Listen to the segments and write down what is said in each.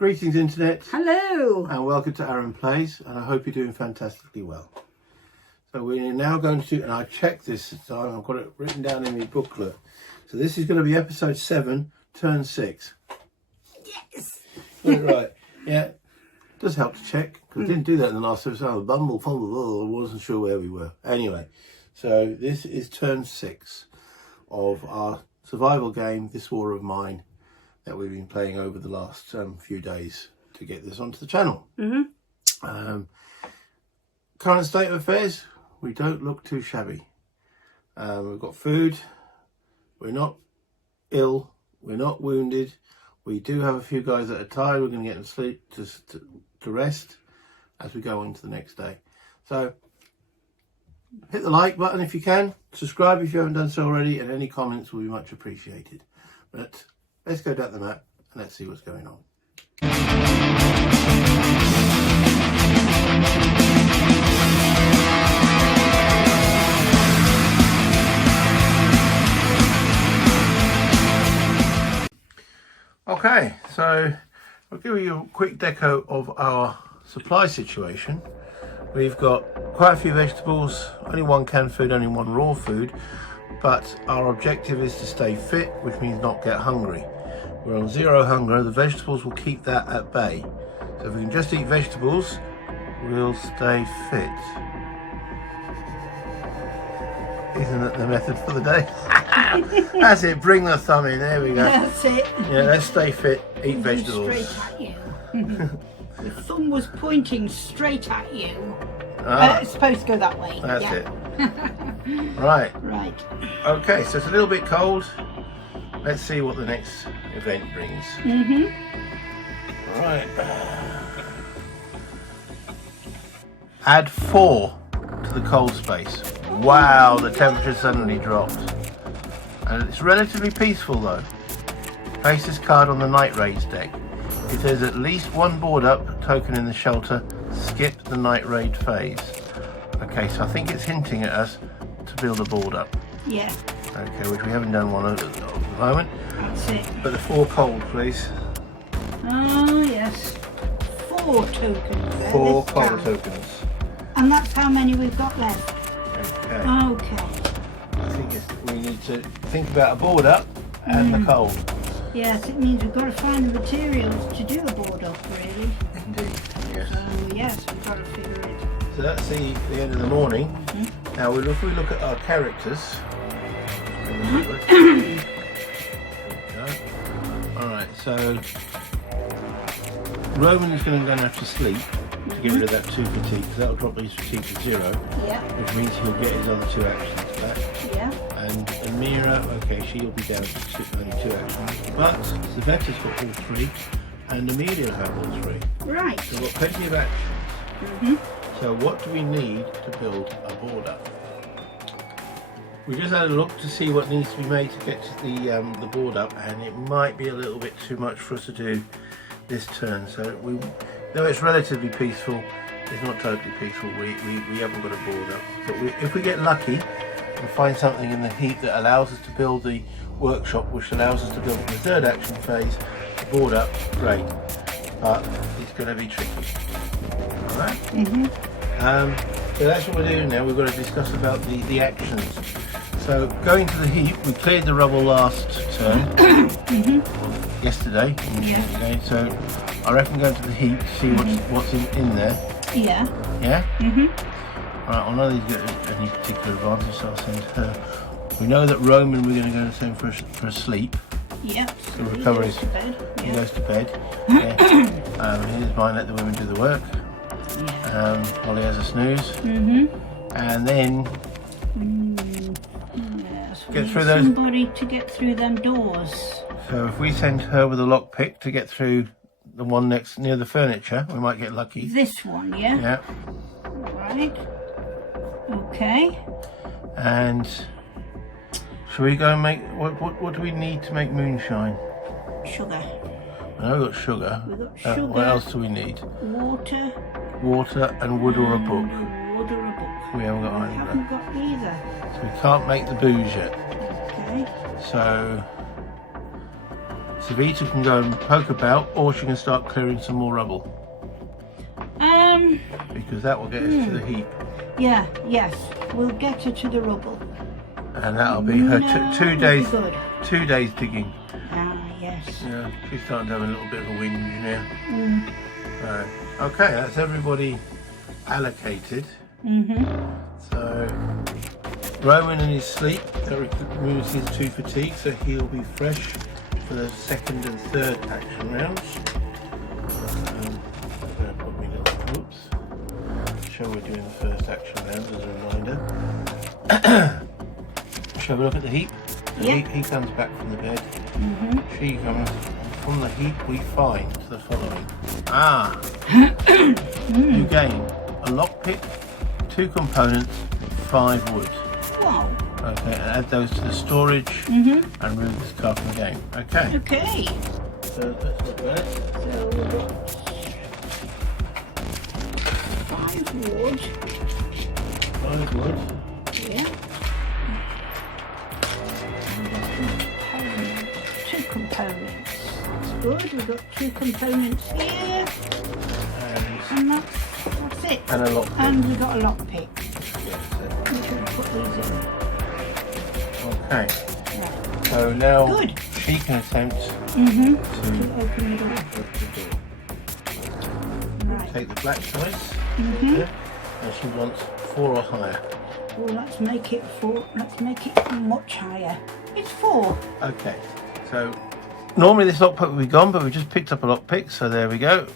Greetings internet. Hello. And welcome to Aaron Plays, and I hope you're doing fantastically well. So we're now going to, and I checked this time, I've got it written down in my booklet. So this is going to be episode 7, turn 6. Yes. Right, yeah. Does help to check, because I didn't do that in the last episode. I wasn't sure where we were. Anyway, so this is turn 6 of our survival game, This War of Mine, that we've been playing over the last few days to get this onto the channel. Current state of affairs, we don't look too shabby. We've got food, we're not ill, we're not wounded. We do have a few guys that are tired. We're going to get them sleep to rest as we go into the next day. So hit the like button if you can, subscribe if you haven't done so already, and any comments will be much appreciated. But let's go down the map and let's see what's going on. Okay, so I'll give you a quick deco of our supply situation. We've got quite a few vegetables, only one canned food, only one raw food, but our objective is to stay fit, which means not get hungry. We're on 0 hunger. The vegetables will keep that at bay. So if we can just eat vegetables, we'll stay fit. Isn't it the method for the day? That's it, bring the thumb in, there we go. That's it. Yeah, let's stay fit, eat vegetables. Straight at you. The thumb was pointing straight at you. It's supposed to go that way. That's it. Right. Right. Okay, so it's a little bit cold. Let's see what the next event brings. Right. Add 4 to the cold space. Wow, the temperature suddenly dropped. And it's relatively peaceful though. Place this card on the night raids deck. If there's at least one board up token in the shelter, skip the night raid phase. Okay, so I think it's hinting at us to build a board up. Yeah. Okay, which we haven't done one at the moment. That's it. But the 4 cold, please. Oh, yes. 4 tokens there. 4 cold tokens. And that's how many we've got left. Okay. Okay. I think we need to think about a board up and the cold. Yes, it means we've got to find the materials to do a board up, really. Indeed, yes. So, yes, we've got to figure it. So that's the end of the morning. Now, if we look at our characters. Alright, so Roman is going to have to sleep to get rid of that 2 fatigue, because that'll drop his fatigue to 0, which means he'll get his other 2 actions back. And Amira, okay, she'll be down to only 2 actions, but Savetta's got all 3, and Amelia will have all 3. Right. So we've got plenty of actions. So what do we need to build a board up? We just had a look to see what needs to be made to get to the board up, and it might be a little bit too much for us to do this turn. So though it's relatively peaceful, it's not totally peaceful. We haven't got a board up. But if we get lucky and find something in the heap that allows us to build the workshop, which allows us to build the 3rd action phase, the board up, great. But it's going to be tricky. All right. So that's what we're doing now. We've got to discuss about the actions. So going to the heap, we cleared the rubble last turn, yesterday. So I reckon going to the heap to see what's in there. Yeah. Yeah? Right, well, none of these get any particular advantage, so I'll send her. We know that Roman we're going to go and send for a sleep. Yep. So recover his. He goes to bed. Here's mine, let the women do the work. Holly has a snooze. And then get through those. Somebody to get through them doors. So if we send her with a lockpick to get through the one near the furniture, we might get lucky. This one, yeah? Yeah. Right. Okay. And shall we go and make what do we need to make moonshine? Sugar. I know we've got sugar. We've got sugar. What else do we need? Water. Water and wood or a book. Wood or a book. We haven't got We either. haven't got either. So we can't make the booze yet. Okay. So Savita can go and poke about, or she can start clearing some more rubble. Because that will get us to the heap. Yeah, yes. We'll get her to the rubble. And that'll be her two days. Good. 2 days digging. Ah, yes. Yeah, she's starting to have a little bit of a whinge now. Mm. Okay, that's everybody allocated. So Rowan in his sleep, that removes his 2 fatigue, so he'll be fresh for the 2nd and 3rd action rounds. Oops. Shall we do in the 1st action round as a reminder? Shall we look at the heap? Yeah. He comes back from the bed. She comes from the heap. We find the following. You gain a lockpick, 2 components, 5 wood. Wow. Okay, and add those to the storage and remove this card from the game. Okay. Okay. So let's look at that. So we've got 5 wood. 5 wood. Yeah. Two components. That's good. We've got 2 components here. And that's it. And a lockpick. And we've got a lockpick. Yes, We can put these in. okay. Right. So now Good. she can attempt To open the door. Right. take the black choice. Mhm. And she wants 4 or higher. Well, let's make it 4. Let's make it much higher. It's 4. Okay. So normally this lockpick would be gone, but we just picked up a lockpick, so there we go.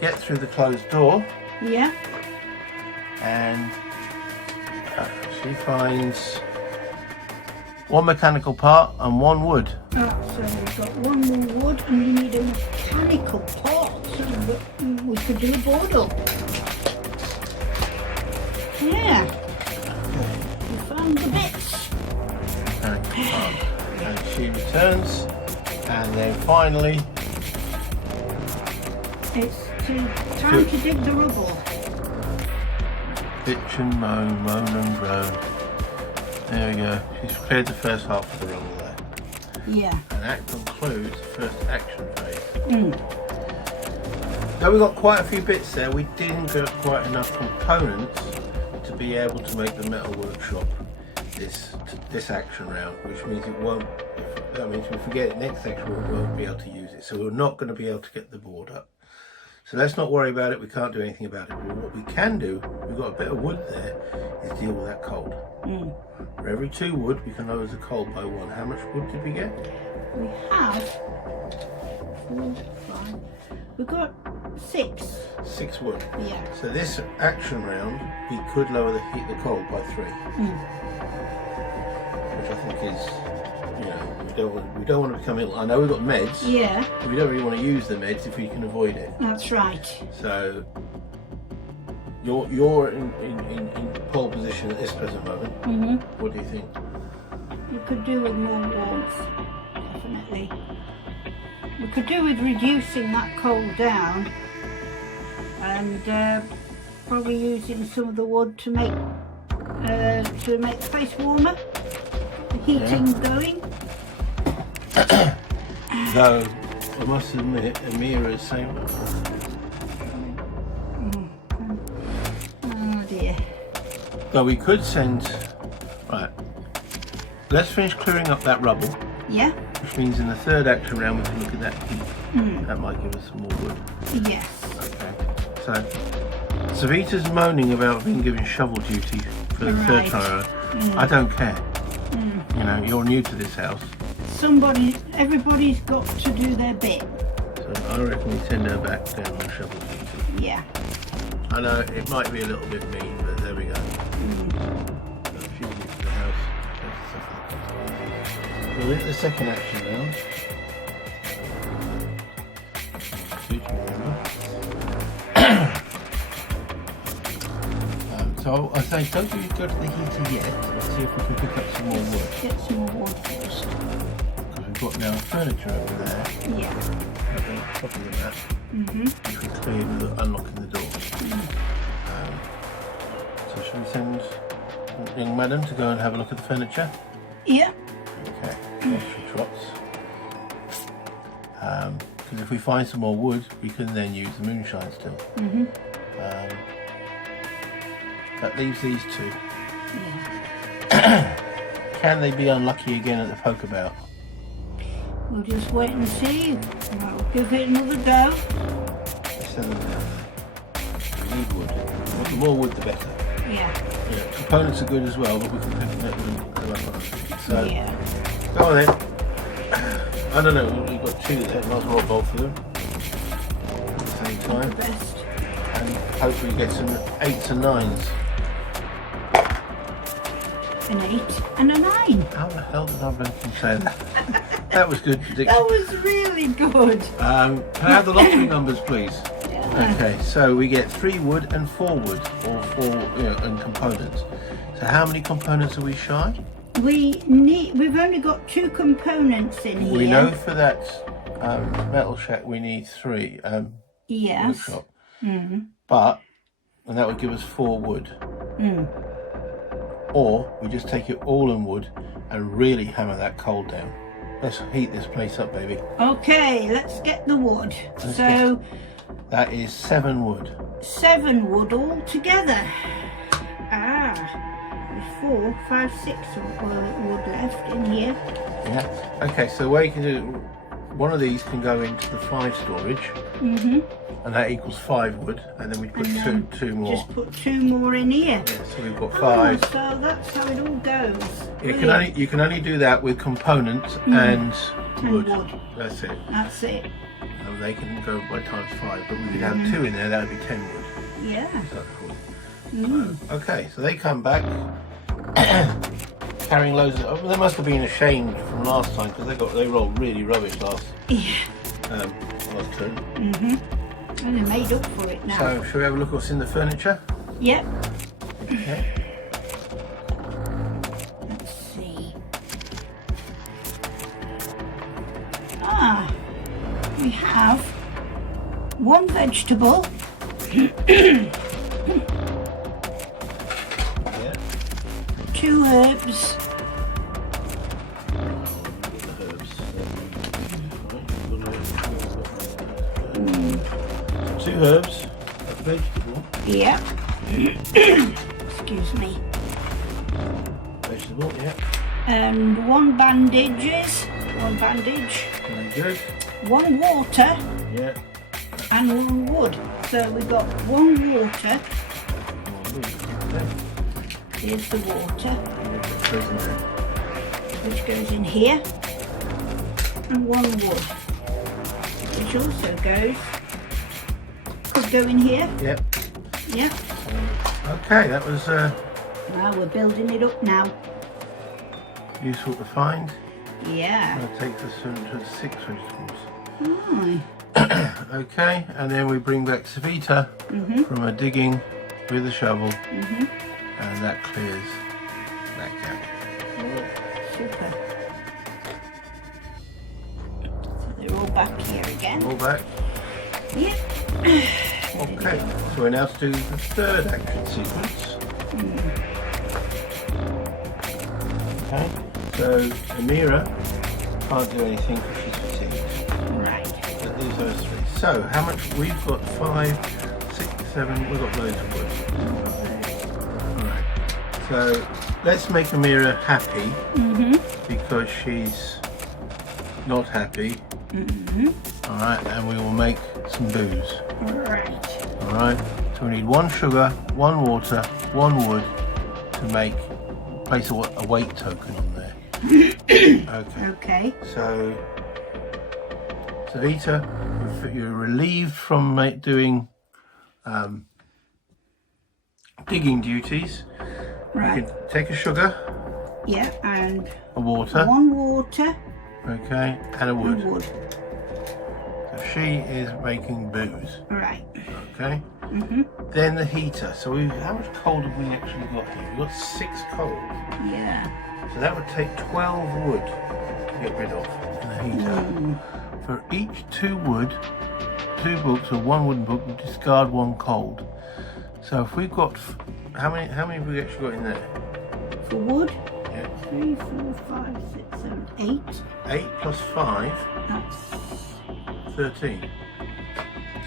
Get through the closed door, Yeah. and she finds 1 mechanical part and 1 wood. So we've got 1 more wood, and we need a mechanical part so that we could do a board up. Yeah. We found the bits. Mechanical part. And she returns, and then finally It's time to dig the rubble. bitch and moan, moan and groan. There we go. She's cleared the first half of the rubble there. Yeah. And that concludes the first action phase. Mm. Now we've got quite a few bits there. We didn't get quite enough components to be able to make the metal workshop this action round, which means it won't. That means if we get it next action, we won't be able to use it. So we're not going to be able to get the board up. So let's not worry about it. We can't do anything about it. But what we can do, we've got a bit of wood there, is deal with that cold. For every 2 wood, we can lower the cold by 1. How much wood did we get? We have 4, 5. We've got 6. 6 wood. Yeah. So this action round, we could lower the cold by 3, which I think is, we don't want to become ill. I know we've got meds. Yeah. But we don't really want to use the meds if we can avoid it. That's right. So you're in pole position at this present moment. What do you think? You could do with more warmth, definitely. We could do with reducing that cold down, and probably using some of the wood to make the place warmer, the heating going. Though I must admit, Amira is saying, Oh dear. well, we could send. Right. Let's finish clearing up that rubble. Yeah. Which means in the 3rd action round we can look at that heap. That might give us some more wood. Yes. Okay. So Savita's moaning about being given shovel duty for the 3rd time. I don't care. You know, you're new to this house. Everybody's got to do their bit. So I reckon we send her back down on shovel duty. Yeah. I know it might be a little bit mean, but there we go. So she's new to the house. We're into the 2nd action round. So I say, don't you go to the heater yet. Let's see if we can pick up some more wood. Get some more wood first. Because we've got now furniture over there. Yeah. Over the top of the map. Which we cleared with unlocking the door. So should we send young madam to go and have a look at the furniture? Yeah. Okay. There she trots. Because if we find some more wood, we can then use the moonshine still. That leaves these two. Yeah. Can they be unlucky again at the poke about? We'll just wait and see. We'll give it another go. Let's have a look. We need wood. The more wood, the better. Yeah. Components are good as well, but we can pick them up and go up on it. So, yeah. go on then. I don't know, we've got two there. Might as well roll for them at the same time. The best. And hopefully get some 8s and 9s. An 8 and a 9. How the hell did I blinking say that? That was good prediction. That was really good. Can I have the lottery numbers, please? Yeah. Okay, so we get 3 wood and 4 wood, or 4, and components. So how many components are we shy? We've only got 2 components in here. We know for that metal shack we need 3. Yes. Workshop. But, and that would give us 4 wood. Or we just take it all in wood and really hammer that coal down. Let's heat this place up, baby. Okay, let's get the wood. That is 7 wood. 7 wood all together. There's 4, 5, 6 wood left in here. Yeah. Okay, so the way you can do it, one of these can go into the 5 storage. And that equals 5 wood, and then we put two more. Just put 2 more in here. Yeah, so we've got 5. So that's how it all goes. You can only do that with components and wood. That's it. That's it. And they can go by times 5, but we could have 2 in there. That would be 10 wood. Yeah. So cool. Okay, so they come back carrying loads of. They must have been ashamed from last time because they rolled really rubbish last turn. And they made up for it now. So, shall we have a look what's in the furniture? Yep. Okay. Let's see. We have 1 vegetable. Yeah. 2 herbs. Two herbs, a vegetable. Yep. Excuse me. Vegetable, yeah. And 1 bandages. 1 bandage. Very good. 1 water. Yeah. And 1 wood. So we've got 1 water. Here's the water, which goes in here. And 1 wood, which also could go in here. Yep. Yep. Okay, that was Now we're building it up now. useful to find. Yeah. That takes us to 6 vegetables. Aye. Okay, and then we bring back Savita from her digging with a shovel, and that clears that gap. Oh, super. So they're all back here again. All back. Yep. Okay, so we're now to do the 3rd action sequence. Okay, so Amira can't do anything because she's fatigued. Right. That leaves those 3. So, how much? We've got 5, 6, 7, we've got loads of wood. Alright, so let's make Amira happy because she's not happy. Alright, and we will make some booze. Right. Alright, so we need 1 sugar, 1 water, 1 wood to place a weight token on there. Okay. So, Savita, you're relieved from doing digging duties. Right. You can take a sugar, Yeah, and a water, 1 water okay, and a wood. and wood. So she is making booze, Right. okay? Then the heater. So how much coal have we actually got here? We've got 6 coal. Yeah. So that would take 12 wood to get rid of in the heater. For each 2 wood, 2 books or 1 wooden book, we discard 1 coal. So if we've got, how many have we actually got in there? For wood, Yeah. 3, 4, 5, 6, 7, 8. 8 plus 5, That's 13.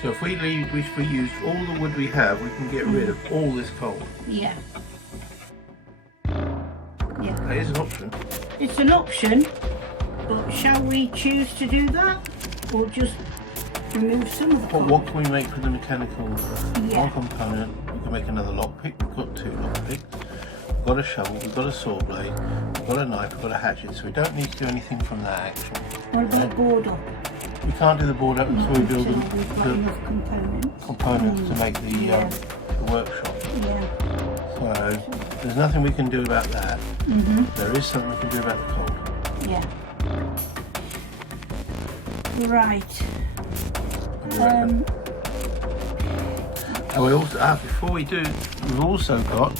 So if we use all the wood we have, we can get rid of all this coal. Yeah. Yeah. That is an option. It's an option, but shall we choose to do that, or just remove some of the coal? What can we make with the mechanical? Yeah. One component. We can make another lockpick. We've got 2 lockpicks. We've got a shovel. We've got a saw blade. We've got a knife. We've got a hatchet. So we don't need to do anything from that actually. What about board up? We can't do the board up until we build We've got the enough components. to make the Yeah. workshop. Yeah. So there's nothing we can do about that. There is something we can do about the coal. Yeah. Right. And we also before we do, we've also got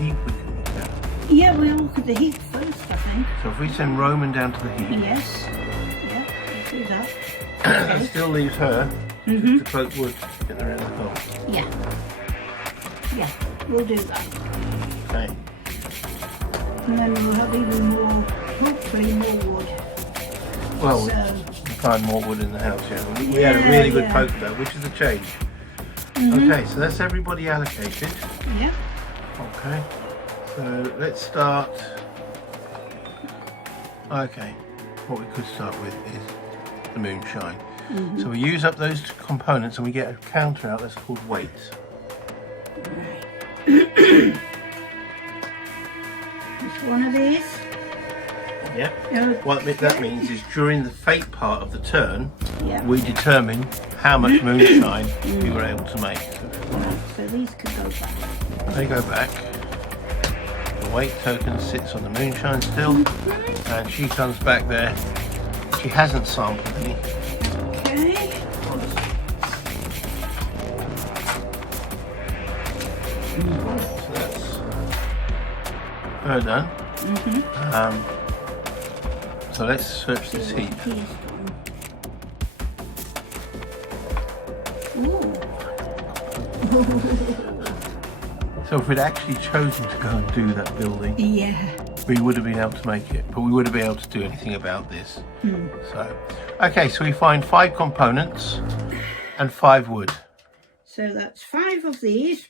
heat we can look at. Yeah, we'll look at the heat first, I think. So if we send Roman down to the heat, Yes. Yeah, we'll do that. that still leaves her just to cloak wood to get her in the coal. Yeah. Yeah, we'll do that. Okay. And then we'll have even more, hopefully more wood. Well, So, we find more wood in the house, yeah. We had a really good poke though, which is a change. Okay, so that's everybody allocated. yeah. Okay, so let's start. Okay, what we could start with is the moonshine. So we use up those 2 components and we get a counter out that's called weight. Right. Just one of these. Yeah. Okay. What that means is during the fate part of the turn, Yeah. we determine how much moonshine we were able to make. So these could go back. They go back. The weight token sits on the moonshine still, and she comes back there. She hasn't sampled any. Okay. So that's her done. So let's search this heat. He's gone. So if we'd actually chosen to go and do that building, Yeah. we would have been able to make it, but we wouldn't be able to do anything about this. So, okay, so we find 5 components and 5 wood. So that's 5 of these.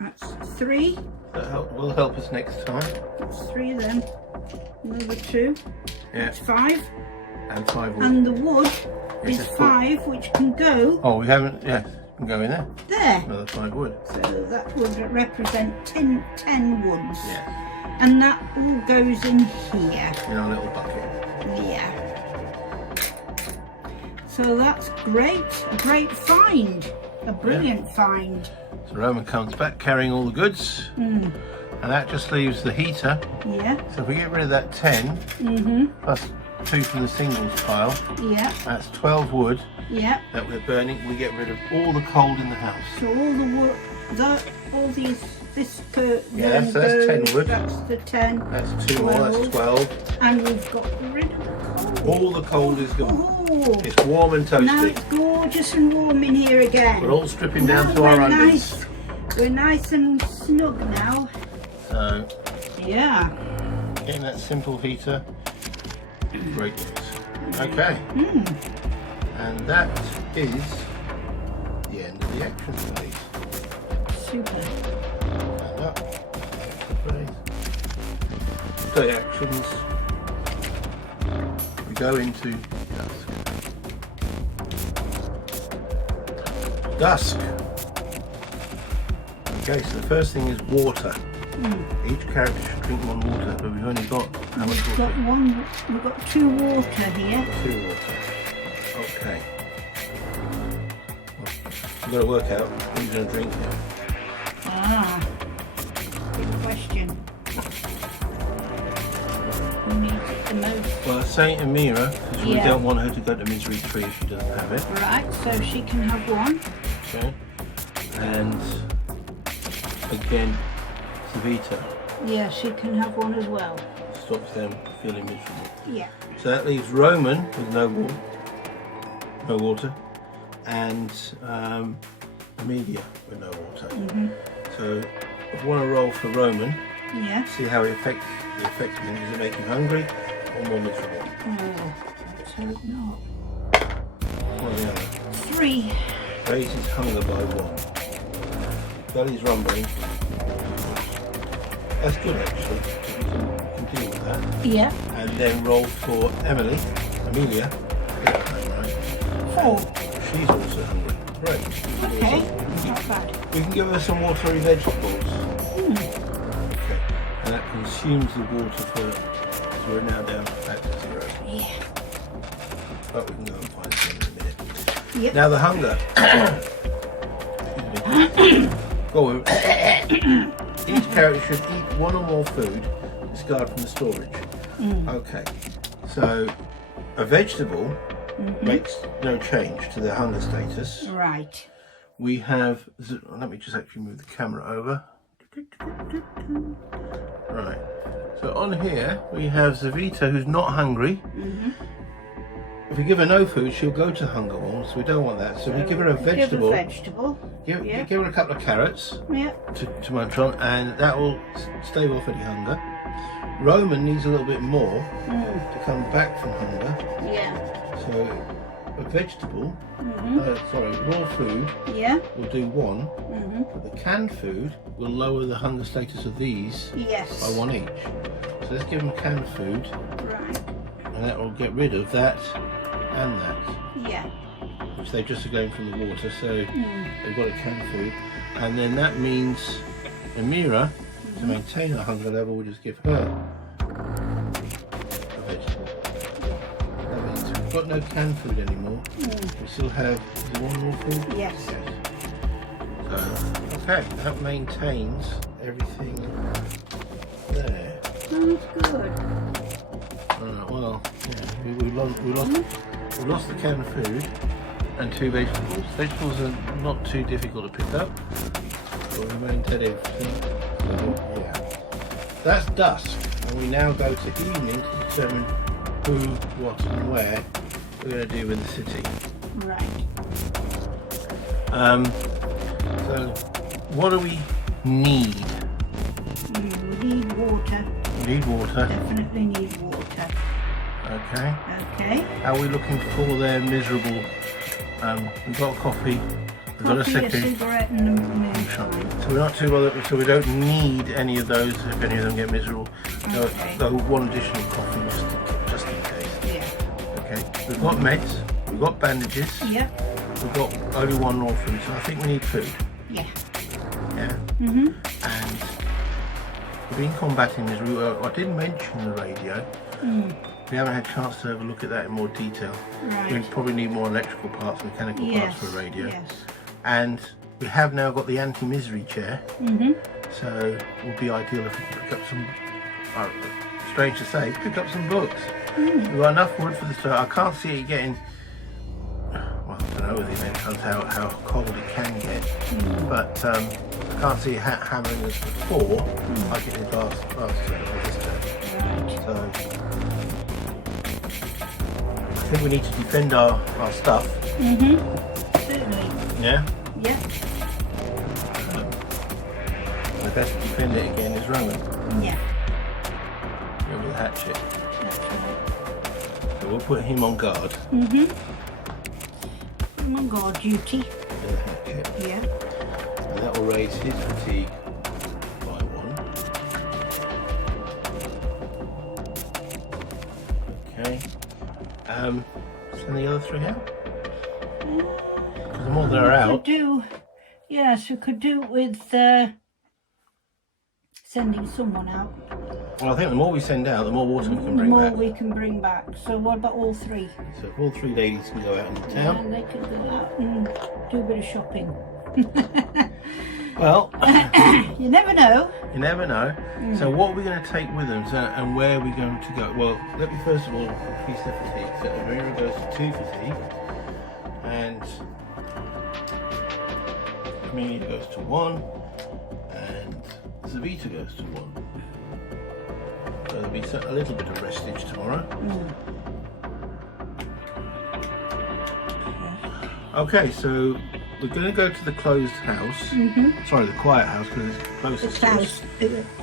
That's 3. That will help us next time. That's 3 of them. Another 2. Yeah, That's 5. and 5 wood. And the wood Yes, is it's 5, which can go Oh, we haven't, yeah, can go in there. there. Another 5 wood. So that would represent 10 woods. Yeah, And that all goes in here. in our little bucket. Yeah. So that's great. A great find. A brilliant find. So Roman comes back carrying all the goods, and that just leaves the heater. Yeah. So if we get rid of that 10, plus 2 from the singles pile, Yeah. that's 12 wood Yeah. that we're burning. We get rid of all the coal in the house. So all the wood, all these, this Yeah, so that's 10 wood. That's the 10. That's 2 more, that's 12. And we've got rid of the coal. All the coal is gone. Oh, It's warm and now toasty. it's gorgeous and warm in here again. We're all stripping down Now to our we're undies. nice. We're nice and snug now. So, Yeah. getting that simple heater, great news. Okay, and that is the end of the action phase. Super. And that the actions. We go into dusk. Dusk. Okay, so the first thing is water. Each character should drink 1 water, but we've only got how much We've water? got 2 water here. 2 water. Okay. We've got to work out who's going to drink now. Ah, good question. Who needs it the most? Well, Saint Amira, because we Yeah. don't want her to go to misery 3 if she doesn't have it. Right, so she can have 1. Okay. And again, Savita Yeah, she can have 1 as well. stops them feeling miserable. Yeah. So that leaves Roman with no water, and Amelia with no water. So if we want to roll for Roman, Yeah. see how it affects him. Does it make him hungry or more miserable? Oh, let's hope not. 3. Raise his hunger by 1. Belly's rumbling. That's good actually. You can deal with that. Yeah. And then roll for Amelia. Right. 4. She's also hungry. Great. Okay. Awesome. Not bad. We can give her some watery vegetables. Mm. Okay. And that consumes the water for, so we're now down back to 0. Yeah. But we can go and find some in a minute. Yep. Now the hunger. Go on. Each character should eat 1 or more food discarded from the storage. Okay. So a vegetable makes no change to their hunger status. Right. We have, let me just actually move the camera over. Right. So on here we have Zavita, who's not hungry. If we give her no food, she'll go to hunger wall, so we don't want that. So we give her a vegetable. Give her a couple of carrots to munch on, and that will stave off any hunger. Roman needs a little bit more to come back from hunger. Yeah. So a vegetable, raw food will do 1, but the canned food will lower the hunger status of these by 1 each. So let's give them canned food. Right. And that will get rid of that and that. Yeah. Which they just are going from the water, so they've got a canned food. And then that means Amira, to maintain her hunger level, we'll just give her a vegetable. That means we've got no canned food anymore. We still have, is it 1 more food? Yes. So, okay, that maintains everything there. Sounds good. Well, yeah, we lost the canned food and 2 vegetables. Vegetables are not too difficult to pick up, but we maintain everything. So, yeah. That's dusk, and we now go to evening to determine who, what, and where we're going to do in the city. Right. So, what do we need? We need water. We need water. Definitely need water. Okay. Okay. How are we looking for their miserable? We've got coffee. We've got a Coffee, second. cigarette, and a moonshine. So we're not too bothered. So we don't need any of those if any of them get miserable. Okay. Go 1 additional coffee just in case. Yeah. Okay. We've got meds. We've got bandages. Yep. We've got only 1 raw food. So I think we need food. Yeah. Yeah. And we've been combating misery. I did mention the radio. We haven't had a chance to have a look at that in more detail. Right. We probably need more electrical parts, mechanical parts for a radio. Yes. And we have now got the anti-misery chair. So it would be ideal if we could pick up some, strange to say, pick up some books. We've got enough wood for the start. I can't see it getting, well, I don't know with the event comes how cold it can get. But I can't see it hammering us before like it did last this term. So I think we need to defend our stuff. Certainly. Yeah? Yep. The best to defend it again is Roman. Yeah. With the hatchet. That's right. So we'll put him on guard. I'm on guard duty. With the hatchet. Yeah. And that will raise his fatigue by 1. Okay. Send the other 3 out? Because the more they're out... Yes, we could do it with sending someone out. Well, I think the more we send out, the more water we can The bring more back. we can bring back. So what about all 3? So if all 3 ladies can go out into town... And they could go out and do a bit of shopping. Well... You never know. You never know. So what are we going to take with them and where are we going to go? Well, let me first of all increase their fatigue. So Amira goes to 2 fatigue and Amelia goes to 1 and Zavita goes to 1. So there'll be a little bit of restage tomorrow. Okay, so we're going to go to the closed house. Sorry, the quiet house because it's closest to us.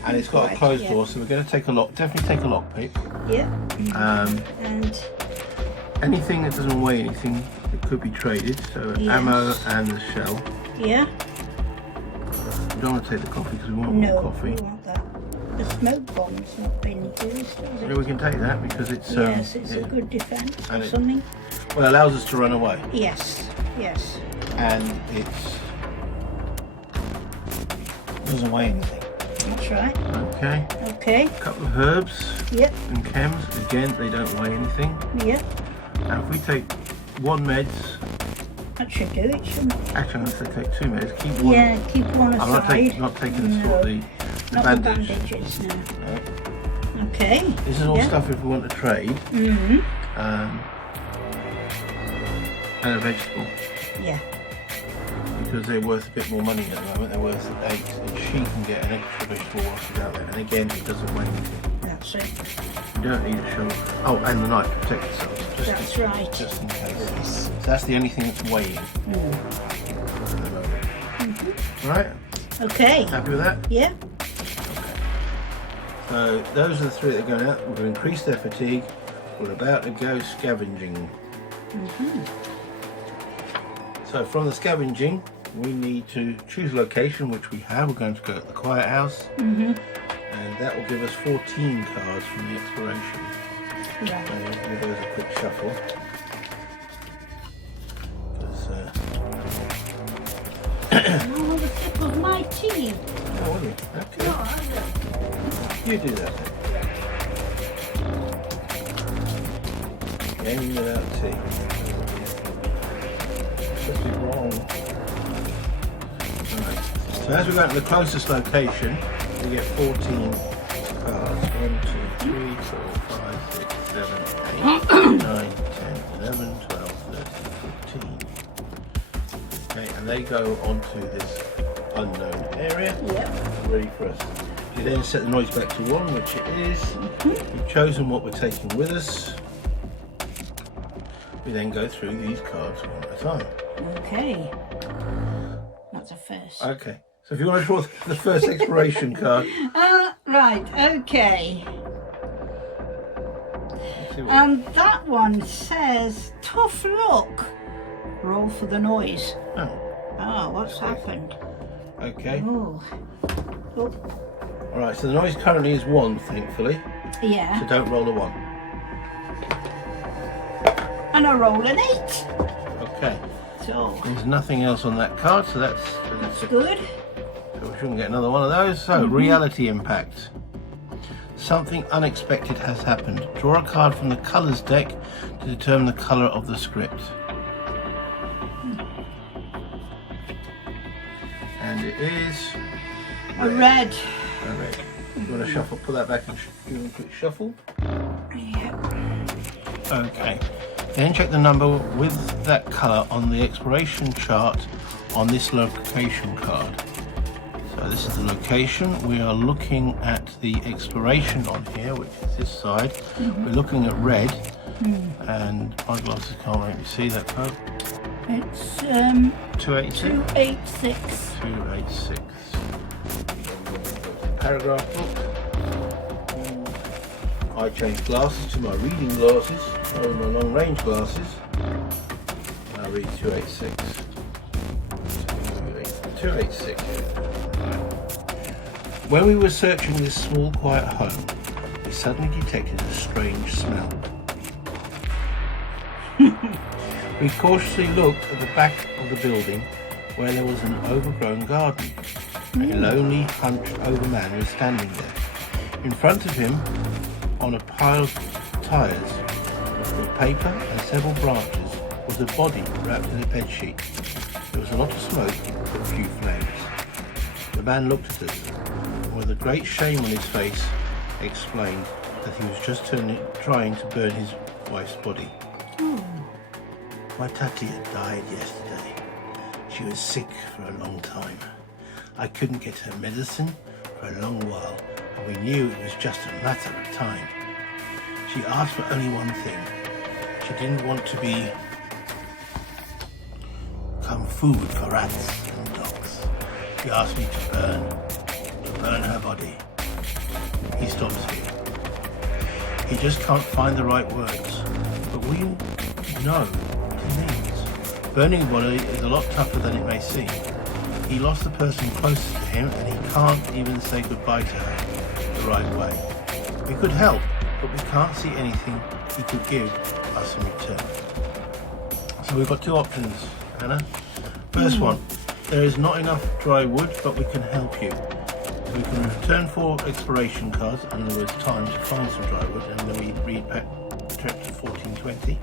And it's got a closed door, so we're going to take a lock. Definitely take a lock pick. Yeah. And anything that doesn't weigh anything, It could be traded, so Yes. ammo and the shell. Yeah. We don't want to take the coffee because we want No, more coffee. we want that. The smoke bomb's not been used, has Yeah, it? we can take that because it's Yes, it's a it- good defence and or it- something. well, it allows us to run away, Yes, yes. and it doesn't weigh anything. That's right. Okay, Okay. a couple of herbs Yep, and chems. Again, they don't weigh anything. yep. Now, if we take one meds, That should do it, shouldn't it? actually, I'm going to take 2 meds. Keep one. Yeah, keep one I'm aside. not taking No, the not bandage. the bandages, no. No. Okay. This is all Yeah. stuff if we want to trade. Mm-hmm. And a vegetable, Yeah. because they're worth a bit more money at the moment. They're worth 8, and she can get an extra vegetable while she's out there. And again, it doesn't weigh anything. That's it. You don't need a shovel. Oh, and the knife to protect yourself. That's right. Just in case. Yes. So that's the only thing that's weighing at the moment. Right? Okay. Happy with that? Yeah. So those are the 3 that are going out. We've increased their fatigue. We're about to go scavenging. So from the scavenging, we need to choose a location, which we have. We're going to go at the quiet house, and that will give us 14 cards from the exploration. Right. And we'll give those a quick shuffle. 'Cause, Oh, the tip of my tea. oh, will you? Okay. You do that then. Game without tea. Should be wrong. Right. So as we go to the closest location, we get 14 cards. 1, 2, 3, 4, 5, 6, 7, 8, 9, 10, 11, 12, 13, 14. Okay, and they go onto this unknown area. Yep. Ready for us. You then set the noise back to 1, which it is. We've chosen what we're taking with us. We then go through these cards one at a time. Okay. That's a first. Okay, so if you want to draw the first exploration card, Right, okay. let's see what- And that one says, tough luck. Roll for the noise. oh, Ah, what's happened? okay. Oh. Oh, Alright, so the noise currently is 1, thankfully, so yeah. don't roll a 1. And I roll an 8. Okay, So, there's nothing else on that card, so that's it. good. So we shouldn't get another one of those. So, reality impact. Something unexpected has happened. Draw a card from the colours deck to determine the colour of the script. And it is A red. a red. You want to shuffle, pull that back and give it a quick shuffle. Yep. Okay. Then check the number with that colour on the exploration chart on this location card. So this is the location. We are looking at the exploration on here, which is this side. We're looking at red, and my glasses can't make me see that code. It's 286. 286. 286. Paragraph book. I changed glasses to my reading glasses, or my long range glasses. I read 286. 286. When we were searching this small quiet home, we suddenly detected a strange smell. We cautiously looked at the back of the building where there was an overgrown garden. A lonely, hunched over man was standing there. In front of him, on a pile of tyres, with paper and several branches, was a body wrapped in a bedsheet. There was a lot of smoke, but a few flames. The man looked at us, and with a great shame on his face, explained that he was just trying to burn his wife's body. My Tati had died yesterday. She was sick for a long time. I couldn't get her medicine for a long while, and we knew it was just a matter of time. She asked for only one thing. She didn't want to become food for rats and dogs. She asked me to burn her body. He stops here. He just can't find the right words, but we know what he means. Burning a body is a lot tougher than it may seem. He lost the person closest to him and he can't even say goodbye to her the right way. We could help, but we can't see anything he could give us in return. So we've got two options, Anna. First one, there is not enough dry wood, but we can help you. So we can return 4 exploration cards, in other words, time to find some dry wood, and then we read back chapter 1420.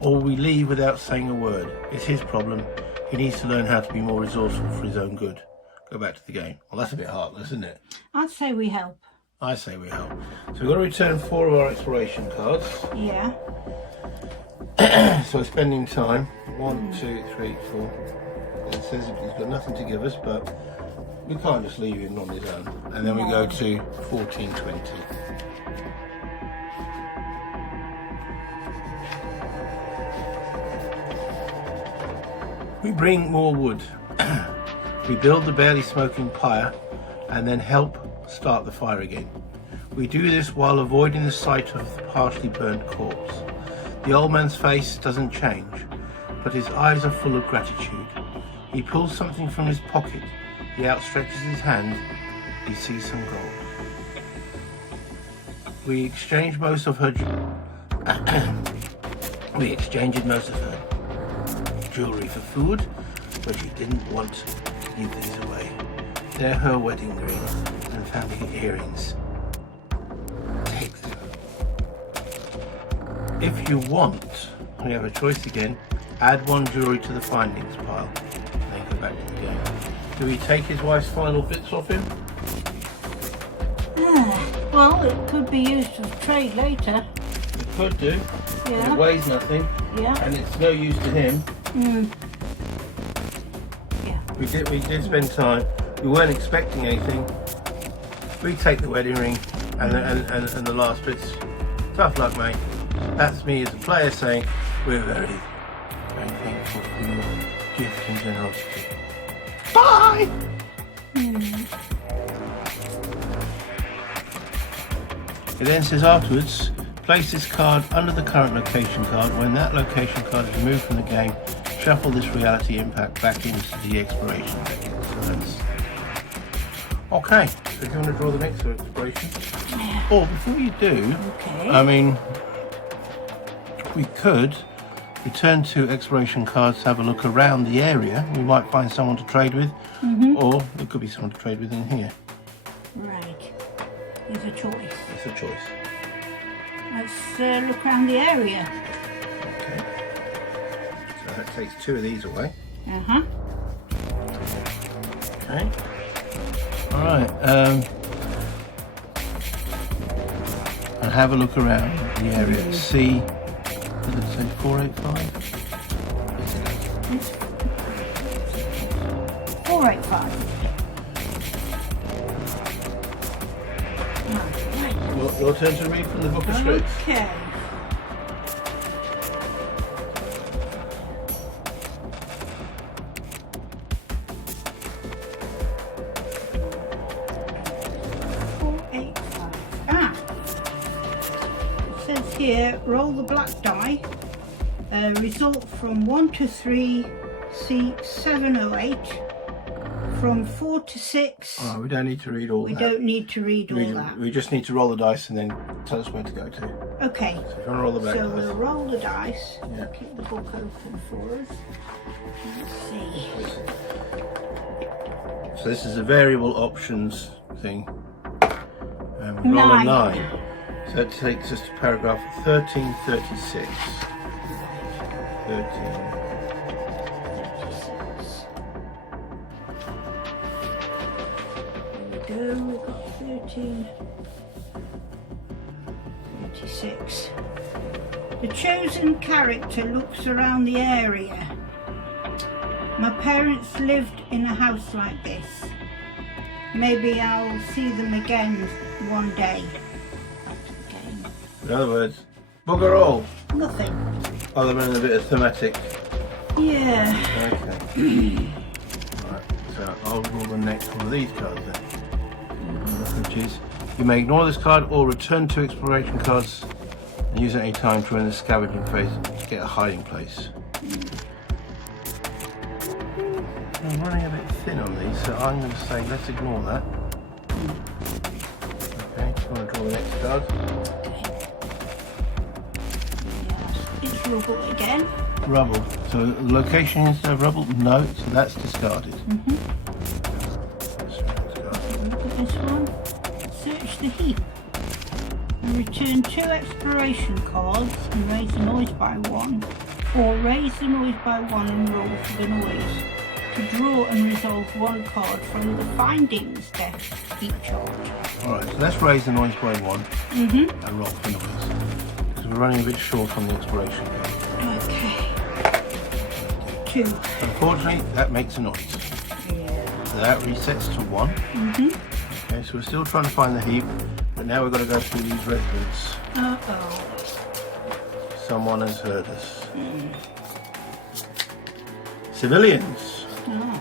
Or we leave without saying a word. It's his problem. He needs to learn how to be more resourceful for his own good. Go back to the game. Well, that's a bit heartless, isn't it? I'd say we help. I say we help. So we've got to return 4 of our exploration cards. Yeah. So we're spending time. 1, 2, 3, 4. It says he's got nothing to give us, but we can't just leave him on his own. And then we go to 1420. We bring more wood. We build the barely smoking pyre and then help start the fire again. We do this while avoiding the sight of the partially burnt corpse. The old man's face doesn't change, but his eyes are full of gratitude. He pulls something from his pocket. He outstretches his hand. He sees some gold. We exchanged most of her jewelry for food, but she didn't want to give these away. They're her wedding rings and family earrings. Take them. If you want, we have a choice again. Add 1 jewelry to the findings pile, and then go back to the game. Do we take his wife's final bits off him? Well, it could be used as trade later. It could do. Yeah. It weighs nothing. Yeah. And it's no use to him. Yeah. We did spend time. We weren't expecting anything. We take the wedding ring and the last bits. Tough luck, mate. That's me as a player saying we're very, very thankful for your gift and generosity. Bye! It then says afterwards, place this card under the current location card. When that location card is removed from the game, shuffle this reality impact back into the exploration deck. So that's... Okay, so if you want to draw the next exploration. Or before you do, Okay. I mean, we could return 2 exploration cards to have a look around the area. We might find someone to trade with, or there could be someone to trade with in here. Right. There's a choice. It's a choice. Let's look around the area. Okay. So that takes 2 of these away. Okay. All right. And have a look around the area. See. Did it say 485? 485. Your turn to read from the book of scripts. Okay. It says here, roll the black die. Result from 1 to 3, see 7 or 8. From 4 to 6. Oh, we don't need to read all that. We don't need to read all that. We just need to roll the dice and then tell us where to go to. Okay. So if you want to roll the back So dice. we'll roll the dice. Yeah. Keep the book open for us. Let's see. So this is a variable options thing. And we roll a 9. So that takes us to paragraph 1336. 13. 36. There we go, we've got 13. 36. The chosen character looks around the area. My parents lived in a house like this. Maybe I'll see them again one day. Back to the game. In other words, bugger all. Nothing. Other than a bit of thematic. Yeah. Okay. Right, so I'll roll the next one of these cards then. Which is, you may ignore this card or return 2 exploration cards and use it any time to run the scavenging phase to get a hiding place. I'm running a bit thin on these, so I'm going to say let's ignore that. Okay, do you want to draw the next card? Yes, it's rubble again. Rubble. So the location instead of rubble? No, so that's discarded. Look at this one. Search the heap. And return 2 exploration cards and raise the noise by 1. Or raise the noise by 1 and roll for the noise. To draw and resolve 1 card from the findings deck heap chart. Alright, so let's raise the noise by 1 and roll for noise. Because we're running a bit short on the exploration card. Okay. 2. Unfortunately, that makes a noise. Yeah. So that resets to 1. Okay, so we're still trying to find the heap, but now we've got to go through these residents. Uh-oh. Someone has heard us. Civilians. Oh.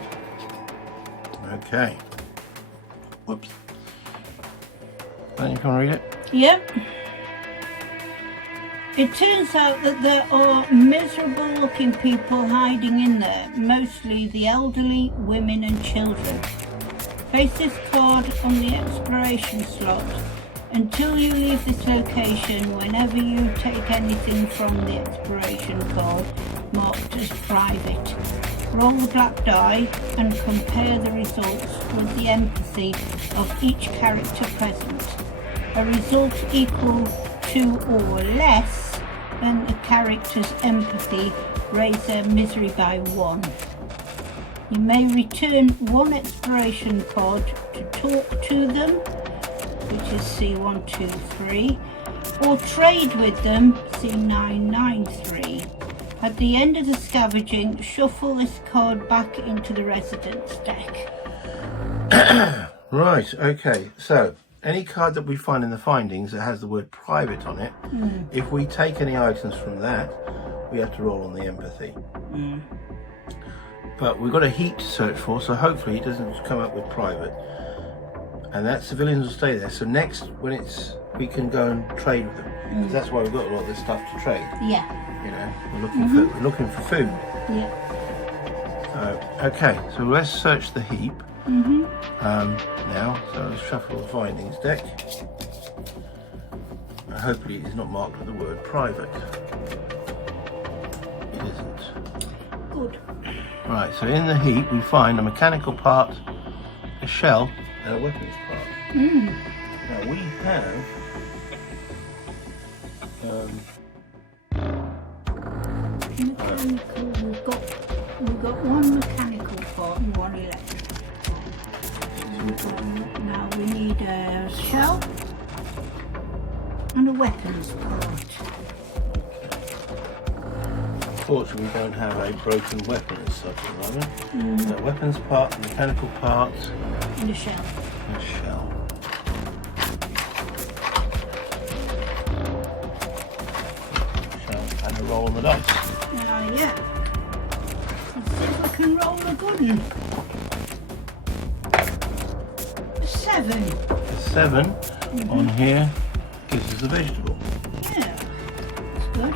Okay. Whoops. Then you can read it. Yep. It turns out that there are miserable looking people hiding in there, mostly the elderly, women and children. Place this card on the exploration slot until you leave this location. Whenever you take anything from the exploration card marked as private, roll the black die and compare the results with the empathy of each character present. A result equal to or less than the character's empathy raise their misery by 1. You may return 1 exploration card to talk to them, which is C123, or trade with them, C993. At the end of the scavenging, shuffle this card back into the residence deck. Right, okay, so any card that we find in the findings that has the word private on it, if we take any items from that, we have to roll on the empathy. But we've got a heap to search for, so hopefully it doesn't come up with private. And that civilians will stay there. So next, when we can go and trade with them. Because that's why we've got a lot of this stuff to trade. Yeah. You know, we're looking for food. Yeah. Okay, so let's search the heap. Now, so let's shuffle the findings deck. Hopefully it is not marked with the word private. It isn't. Good. Right, so in the heap we find a mechanical part, a shell, and a weapons part. Now we have mechanical. We've got 1 mechanical part and 1 electrical. Now we need a shell and a weapons part. Unfortunately, we don't have a broken weapon as such at the moment. So weapons part, mechanical part, And a shell. and a shell. Shell and a roll on the dice. Yeah. Let's see if I can roll a good one. 7. A 7 on here gives us a vegetable. Yeah. That's good.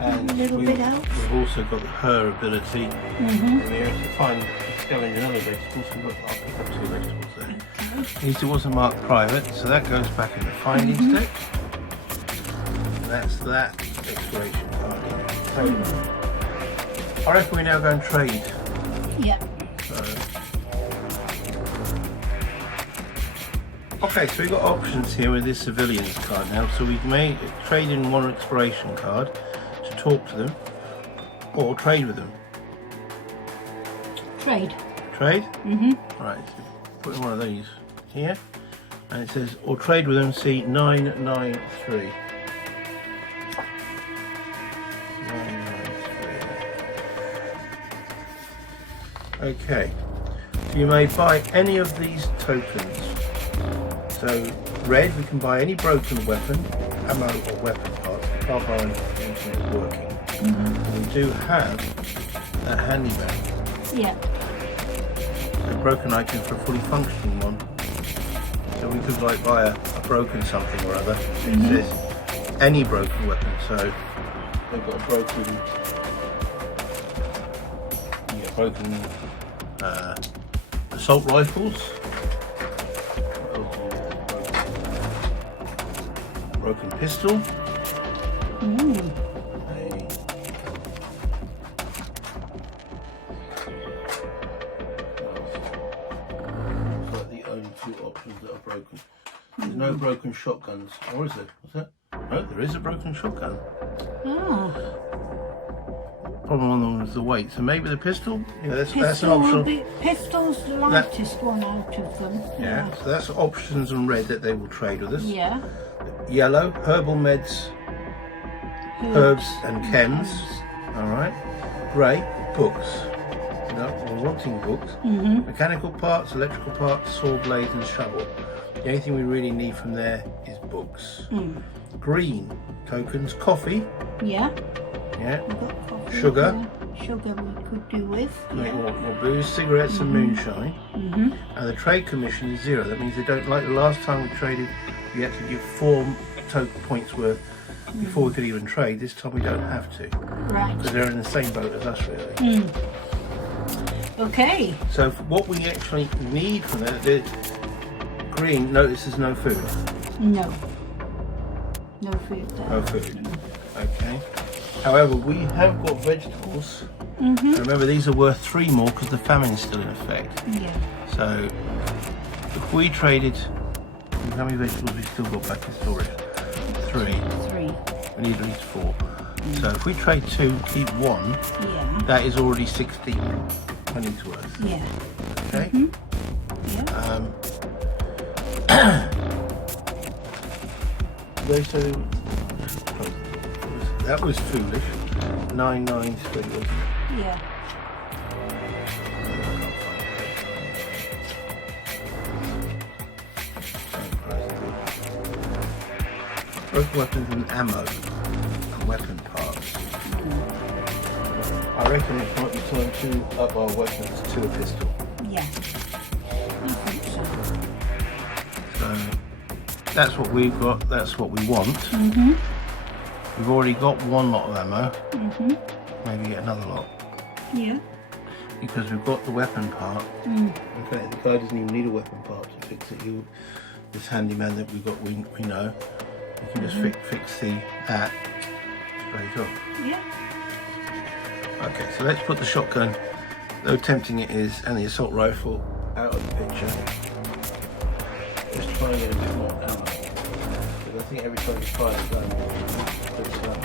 And A little bit else. we've also got her ability here to find scavenge another vegetables. So I'll pick up 2 vegetables there. At least it wasn't marked private, so that goes back in the findings deck. And that's that exploration card. So I reckon we now go and trade. Yeah. Okay, so we've got options here with this civilians card now. So we've made trade in 1 exploration card to talk to them, or trade with them. Trade. Trade? Right, so put in 1 of these here, and it says, or trade with them, see 993. 993. Okay, so you may buy any of these tokens. So red, we can buy any broken weapon, ammo or weapon parts. We can't buy anything that's working. We do have that handy bag. Yeah. A broken item for a fully functioning one. So we could like buy a broken something or other. It says any broken weapon. So they've got a broken broken assault rifles, broken pistol, only two options that are broken. There's no broken shotguns, or is there? What's that? No, there is a broken shotgun. Oh. Problem on them is the weight, so maybe the pistol. Yeah, that's an Pistol option. Pistol's the lightest one out of them. Yeah, so that's options on red that they will trade with us. Yeah. Yellow, herbal meds, herbs and chems. All right. Grey, books. No, we're wanting books. Mechanical parts, electrical parts, saw blades and shovel. The only thing we really need from there is books. Green, tokens, coffee. Yeah. Yeah. We've got coffee. Sugar. Yeah. Sugar we could do with. Make more booze, cigarettes and moonshine. And the trade commission is 0. That means they don't, like the last time we traded, we had to give 4 token points worth before we could even trade. This time we don't have to. Right. Because they're in the same boat as us, really. Okay. So what we actually need from that, the green, notice there's no food. No. No food there. No food. Okay. However, we have got vegetables. Remember, these are worth 3 more because the famine is still in effect. Yeah. So if we traded, how many vegetables we still got back in storage? 3. 3. We need at least 4. So if we trade 2, keep 1, Yeah. that is already 16 pennies worth. Yeah. Okay. Yeah. They say that was foolish. 993 wasn't it? Yeah. Broken weapons and ammo and weapon parts. I reckon it might be time to up our weapons to a pistol. Yeah. I think so. So that's what we've got, that's what we want. We've already got 1 lot of ammo. Maybe get another lot. Yeah. Because we've got the weapon part. In fact, the guy doesn't even need a weapon part to fix it. This handyman that we got, we know. We can just fix that straight off. Yeah. Okay, so let's put the shotgun, though tempting it is, and the assault rifle out of the picture. Just try and get a bit more ammo. Because I think every time you fire the gun, it's ammo.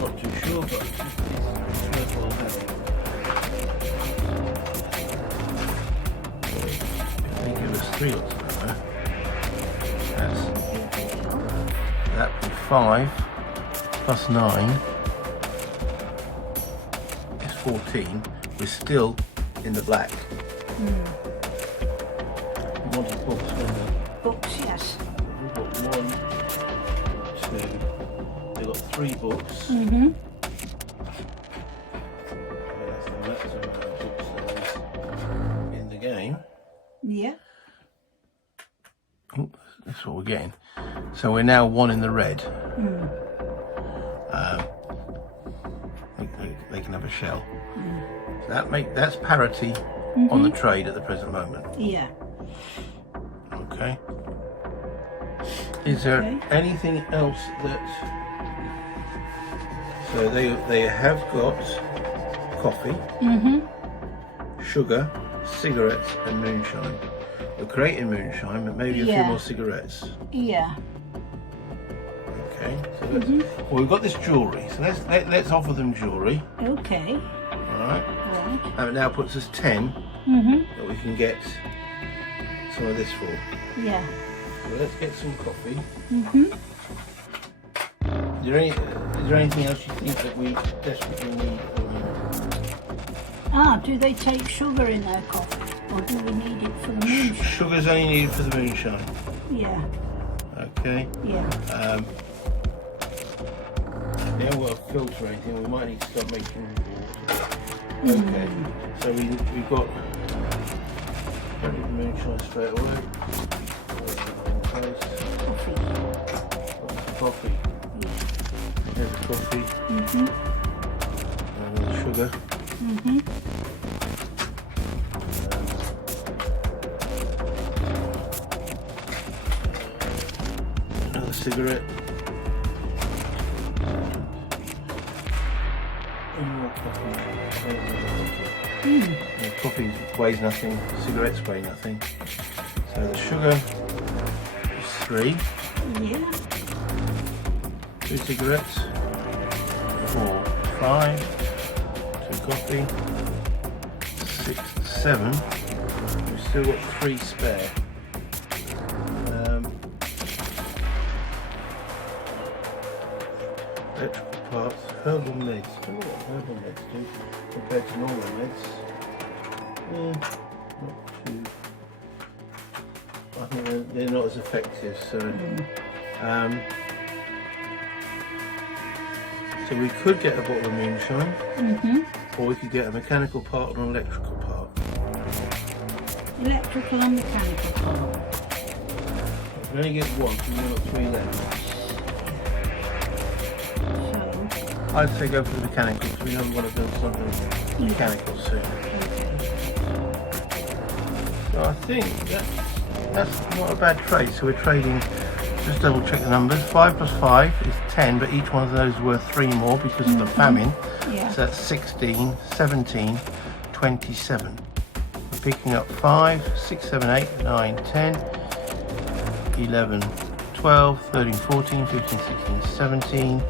Not too sure, but it's worthwhile having. They give us 3 lots of ammo. That would be 5 plus 9 is 14. We're still in the black. We wanted books, didn't we? Books, yes. We've got 1, 2. We've got 3 books. That's the maximum amount of books there is in the game. Yeah. Oh, that's what we're getting. So we're now 1 in the red. They can have a shell. So that's parity on the trade at the present moment. Yeah. Okay. Is there anything else that? So they have got coffee, sugar, cigarettes, and moonshine. We're creating moonshine, but maybe a few more cigarettes. Yeah. Okay. So well, we've got this jewellery, so let's offer them jewellery. Okay. All right. Right. And it now puts us 10 that we can get some of this for. Yeah. So let's get some coffee. Is there anything else you think that we desperately need at the moment? Do they take sugar in their coffee? Or do we need it for the moonshine? Sugar's only needed for the moonshine. Yeah. Okay. Yeah. We haven't got a filter or anything, we might need to start making water. Okay. So we've got the moonshine straight away. Coffee. Coffee. Here's the coffee. with the sugar. Another cigarette. Coffee weighs nothing, cigarettes weigh nothing. So the sugar is 3. Yeah. 2 cigarettes. 4, 5. 2 coffee. 6, 7. We've still got 3 spare. Electrical parts, herbal meds. I don't know what herbal meds do compared to normal meds. Not too. I think they're not as effective. So we could get a bottle of moonshine, or we could get a mechanical part or an electrical part. Electrical and mechanical part. We can only get one, so we've got 3 left. I'd say go for the mechanical, because we don't want to build something mechanical soon. So I think that's not a bad trade. So we're trading, just double check the numbers, 5 plus 5 is 10, but each one of those is worth 3 more because of the famine. Yeah. So that's 16, 17, 27. We're picking up 5, 6, 7, 8, 9, 10, 11, 12, 13, 14, 15, 16, 17,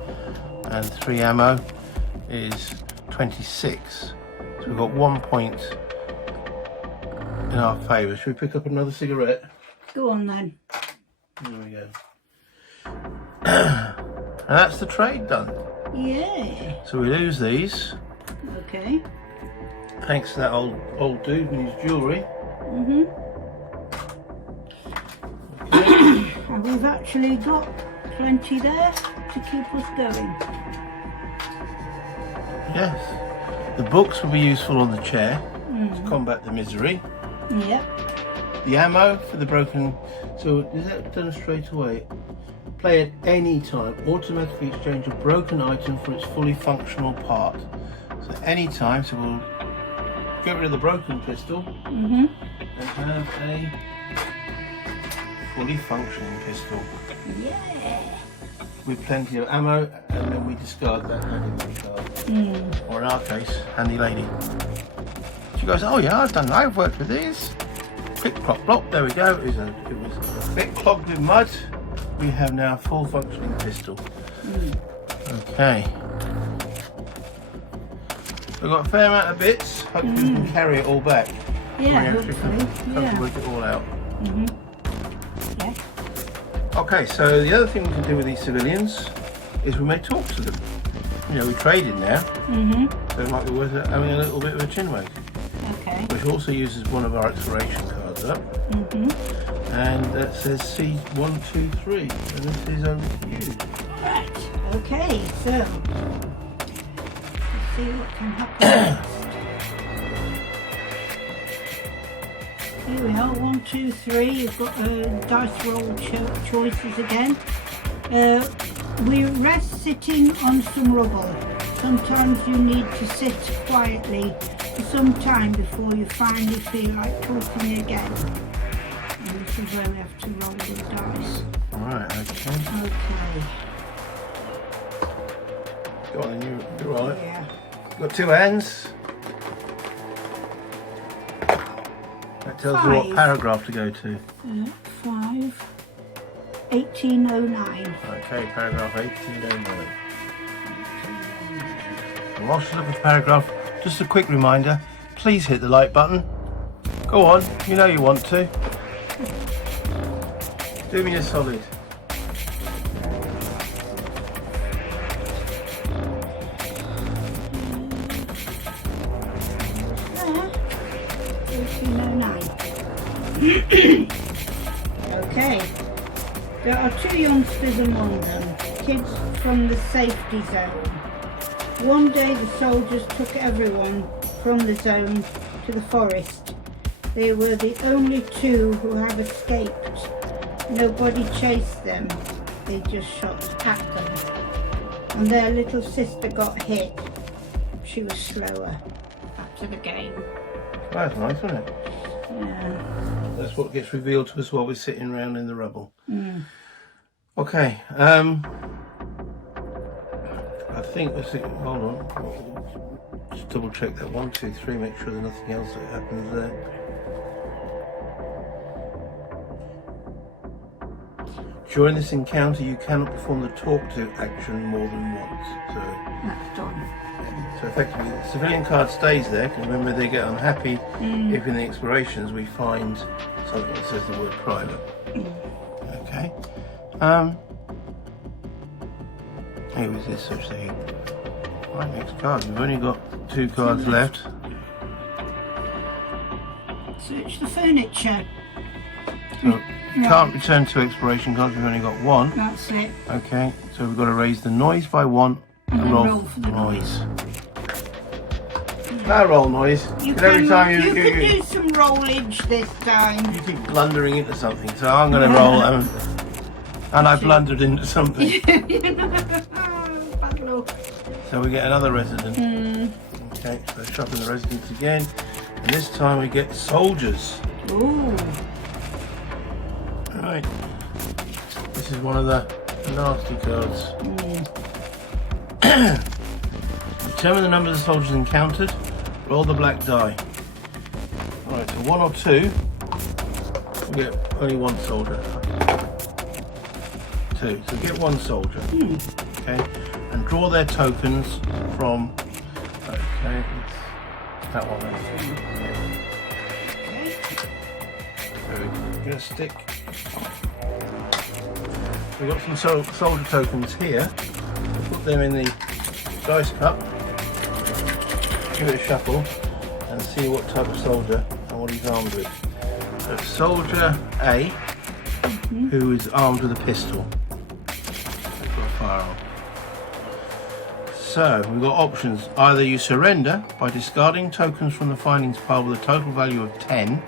and 3 ammo is 26. So we've got 1 point in our favour. Should we pick up another cigarette? Go on then. There we go. And that's the trade done. Yeah. So we lose these. Okay. Thanks to that old dude and his jewellery. Okay. And we've actually got plenty there to keep us going. Yes. The books will be useful on the chair to combat the misery. Yep. The ammo for the broken. So is that done straight away? Play at any time. Automatically exchange a broken item for its fully functional part. So any time. So we'll get rid of the broken pistol and have a fully functioning pistol. Yeah. With plenty of ammo, and then we discard that handy card. Or in our case, handy lady. She goes, oh yeah, I've worked with these. Click, clop, plop, there we go. It was a bit clogged with mud. We have now a full functioning pistol. Okay. We've got a fair amount of bits. Hopefully we can carry it all back. Yeah, hopefully. Yeah. Work it all out. Yeah. Okay, so the other thing we can do with these civilians is we may talk to them. You know, we traded now, so it might be worth having a little bit of a chinwag. Okay. Which also uses one of our exploration cards up. And that says C123, and this is over to you. Right. Okay, so let's see what can happen next. Here we are, 1, 2, 3. You've got dice roll choices again. We rest sitting on some rubble. Sometimes you need to sit quietly for some time before you finally feel like talking again. And this is where we have to roll the dice. Alright, okay. Okay. Go on, you're right. Yeah. Got 2 hands. That tells you what 5. paragraph to go to. 5. 1809. Okay, paragraph 1809. And whilst you look at the paragraph, just a quick reminder, please hit the like button. Go on, you know you want to. Do me a solid. Okay, there are 2 youngsters among them, kids from the safety zone. One day the soldiers took everyone from the zone to the forest. They were the only 2 who had escaped. Nobody chased them, they just shot at them. And their little sister got hit. she was slower after the game. That's nice, isn't it? Yeah. That's what gets revealed to us while we're sitting around in the rubble. Mm. Okay, I think that's it. Hold on. Just double check that 1, 2, 3, make sure there's nothing else that happens there. During this encounter, you cannot perform the talk to action more than once. So That's done. So effectively, the civilian card stays there, because remember they get unhappy if in the explorations we find something that says the word private. Okay. Here is this such thing. Right, next card. We've only got 2 cards left. Search the furniture. So you can't return to exploration cards, we've only got 1. That's it. Okay, so we've got to raise the noise by 1 and roll for the noise. No roll noise. You Every can, time you can do some rollage this time. you keep blundering into something, so I'm going to roll, and I blundered into something. Bad luck. So we get another resident. Okay, so shuffling the residents again, and this time we get soldiers. Ooh. Right, this is one of the nasty cards. Determine the numbers of soldiers encountered. Roll the black die. Alright, so 1 or 2, we get only 1 soldier. 2, so get 1 soldier. Okay, and draw their tokens from. Okay, it's that one. So we're going to stick. We've got some soldier tokens here. We'll put them in the dice cup. Give it a shuffle and see what type of soldier and what he's armed with. So soldier A, who is armed with a pistol. They've got a firearm. So we've got options. Either you surrender by discarding tokens from the findings pile with a total value of 10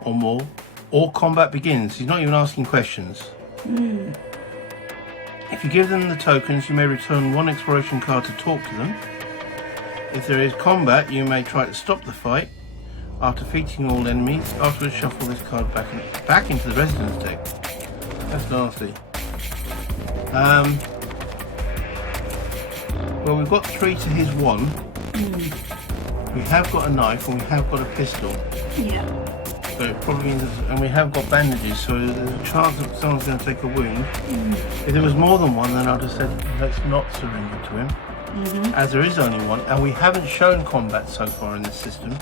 or more, or combat begins. He's not even asking questions. If you give them the tokens, you may return 1 exploration card to talk to them. If there is combat, you may try to stop the fight. After defeating all enemies, afterwards shuffle this card back into the residence deck. That's nasty. Well, we've got 3 to his 1. We have got a knife and we have got a pistol. Yeah. So it probably means, and we have got bandages, so there's a chance that someone's going to take a wound. If there was more than 1, then I'd have said let's not surrender to him. As there is only 1, and we haven't shown combat so far in this system,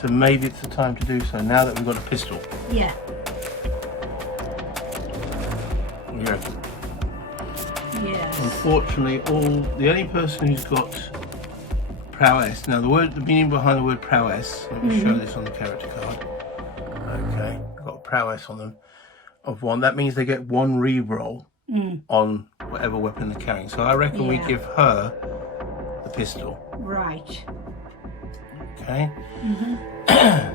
so maybe it's the time to do so now that we've got a pistol. Yeah. Yeah. Yes. Unfortunately, the only person who's got prowess. Now, the meaning behind the word prowess. Let me show this on the character card. Okay, got prowess on them of 1. That means they get 1 re-roll on whatever weapon they're carrying. So I reckon we give her the pistol. Right. Okay. So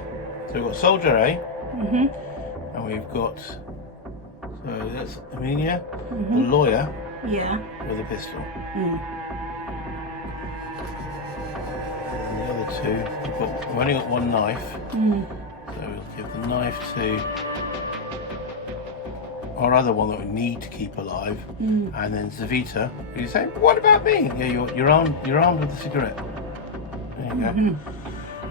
we've got soldier A, and we've got, so that's Amelia, the lawyer, with a pistol. And the other 2, we've only got 1 knife, so we'll give the knife to our other one that we need to keep alive, and then Zavita, you say, what about me? Yeah, you're armed with the cigarette. There you go.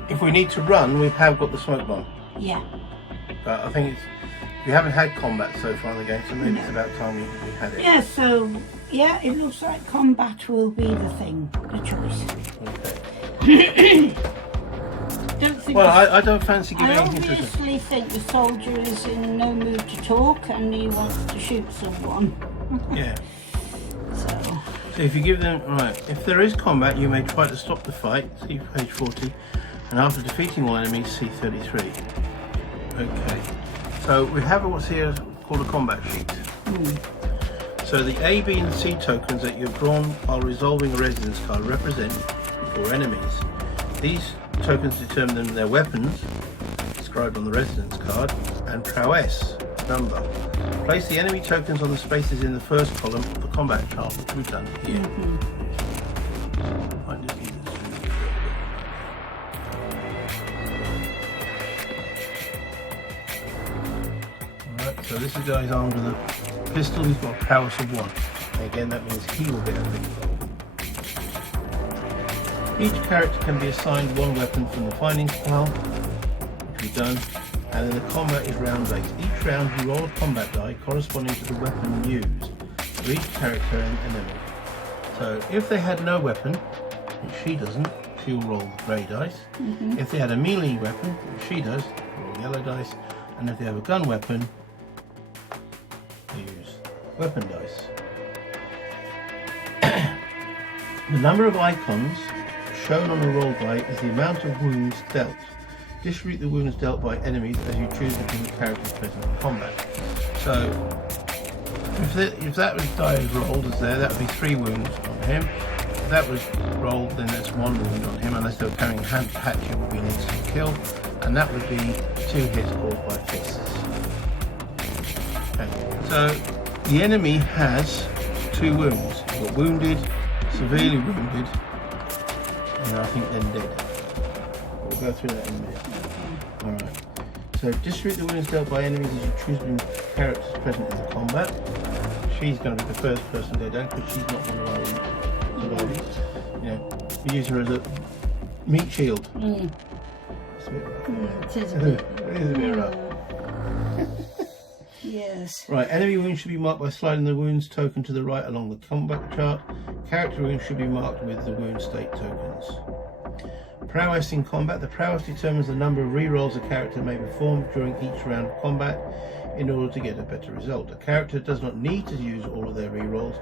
If we need to run, we have got the smoke bomb. Yeah. But I think we haven't had combat so far in the game, so maybe it's about time we had it. Yeah, so, yeah, it looks like combat will be the thing, the choice. Okay. Don't think Well, I don't fancy giving I anything to obviously think the soldier is in no mood to talk and he wants to shoot someone. Yeah. So if you give them, right, if there is combat, you may try to stop the fight, see page 40, and after defeating all enemies, see 33. Okay. So we have what's here called a combat sheet. So the A, B and C tokens that you've drawn while resolving a residence card represent your enemies. These tokens determine their weapons, described on the residence card, and prowess number. Place the enemy tokens on the spaces in the first column of the combat chart, which we've done here. Find this So this is guy's armed with a pistol. He's got a prowess of 1. And again, that means he will get a big roll. Each character can be assigned 1 weapon from the findings pile, which we've done, and then the combat is round based. Each round you roll a combat die corresponding to the weapon used for each character and enemy. So if they had no weapon, which she doesn't, she will roll grey dice. If they had a melee weapon, which she does, roll yellow dice. And if they have a gun weapon, they use weapon dice. The number of icons shown on a roll die is the amount of wounds dealt. Distribute the wounds dealt by enemies as you choose between the characters present in combat. So if that was die is rolled as there, that would be 3 wounds on him. If that was rolled, then that's 1 wound on him, unless they were carrying a hand hatchet, it would be an instant kill, and that would be 2 hits caused by fists. Okay. So the enemy has 2 wounds. He's got wounded, severely wounded, and I think then dead. We'll go through that in a minute. Alright. So distribute the wounds dealt by enemies as you choose between characters present in the combat. She's going to be the first person to go down because she's not one of our survivors. You know, we use her as a meat shield. It's a bit rough. It is a bit. It is a bit rough. Yes. Right, enemy wounds should be marked by sliding the wounds token to the right along the combat chart. Character wounds should be marked with the wound state tokens. Prowess in combat. The prowess determines the number of rerolls a character may perform during each round of combat in order to get a better result. A character does not need to use all of their rerolls,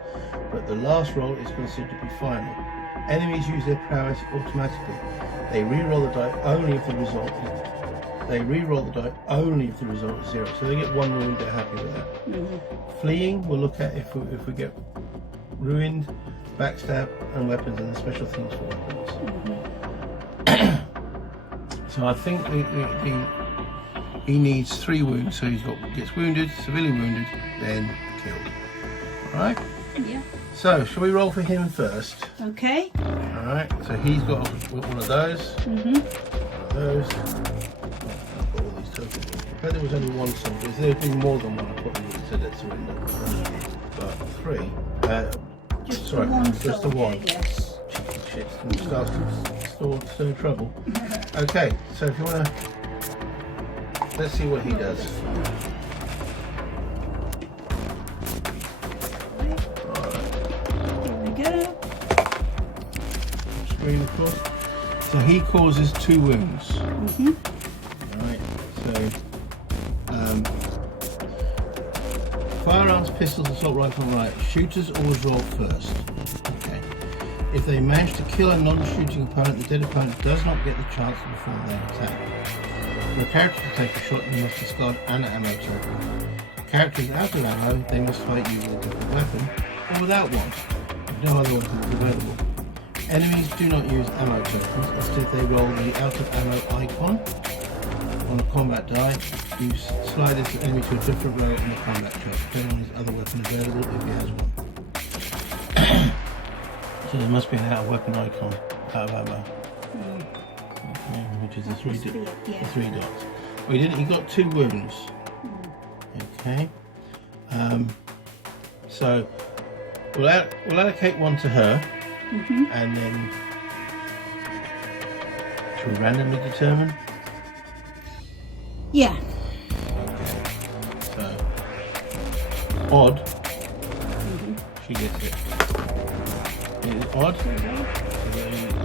but the last roll is considered to be final. Enemies use their prowess automatically. They reroll the die only if the result is 0. So they get 1 wound, they're happy with that. Fleeing, we'll look at if we get ruined, backstab, and weapons, and the special things for weapons. So I think he needs 3 wounds. So gets wounded, severely wounded, then killed. All right. Yeah. So shall we roll for him first? Okay. All right. So he's got one of those. One of those. I've got all these tokens. But there was only 1 soldier. If there'd been more than 1, I probably would have said let's surrender. But 3. Just sorry, the 1 just the soldier, 1. yes. Shit, still in trouble. Okay, so if you want to, let's see what he does. Here we go. Screen, of course. So he causes 2 wounds. Right. So firearms, pistols, assault rifle, right. Shooters always roll first. Okay. If they manage to kill a non-shooting opponent, the dead opponent does not get the chance to perform their attack. For a character to take a shot, they must discard an ammo token. If a character is out of ammo, they must fight using a different weapon, or without one, if no other weapon is available. Enemies do not use ammo tokens, instead they roll the out of ammo icon on a combat die. You slide this enemy to a different row in the combat chart, depending on his other weapon available if he has one. So there must be an out of weapon icon, out of ammo. Okay, which is the 3 dots. Well, he got 2 wounds. Okay. So we'll allocate 1 to her, and then should we randomly determine? Yeah. Okay. So odd. She gets it. It is odd. So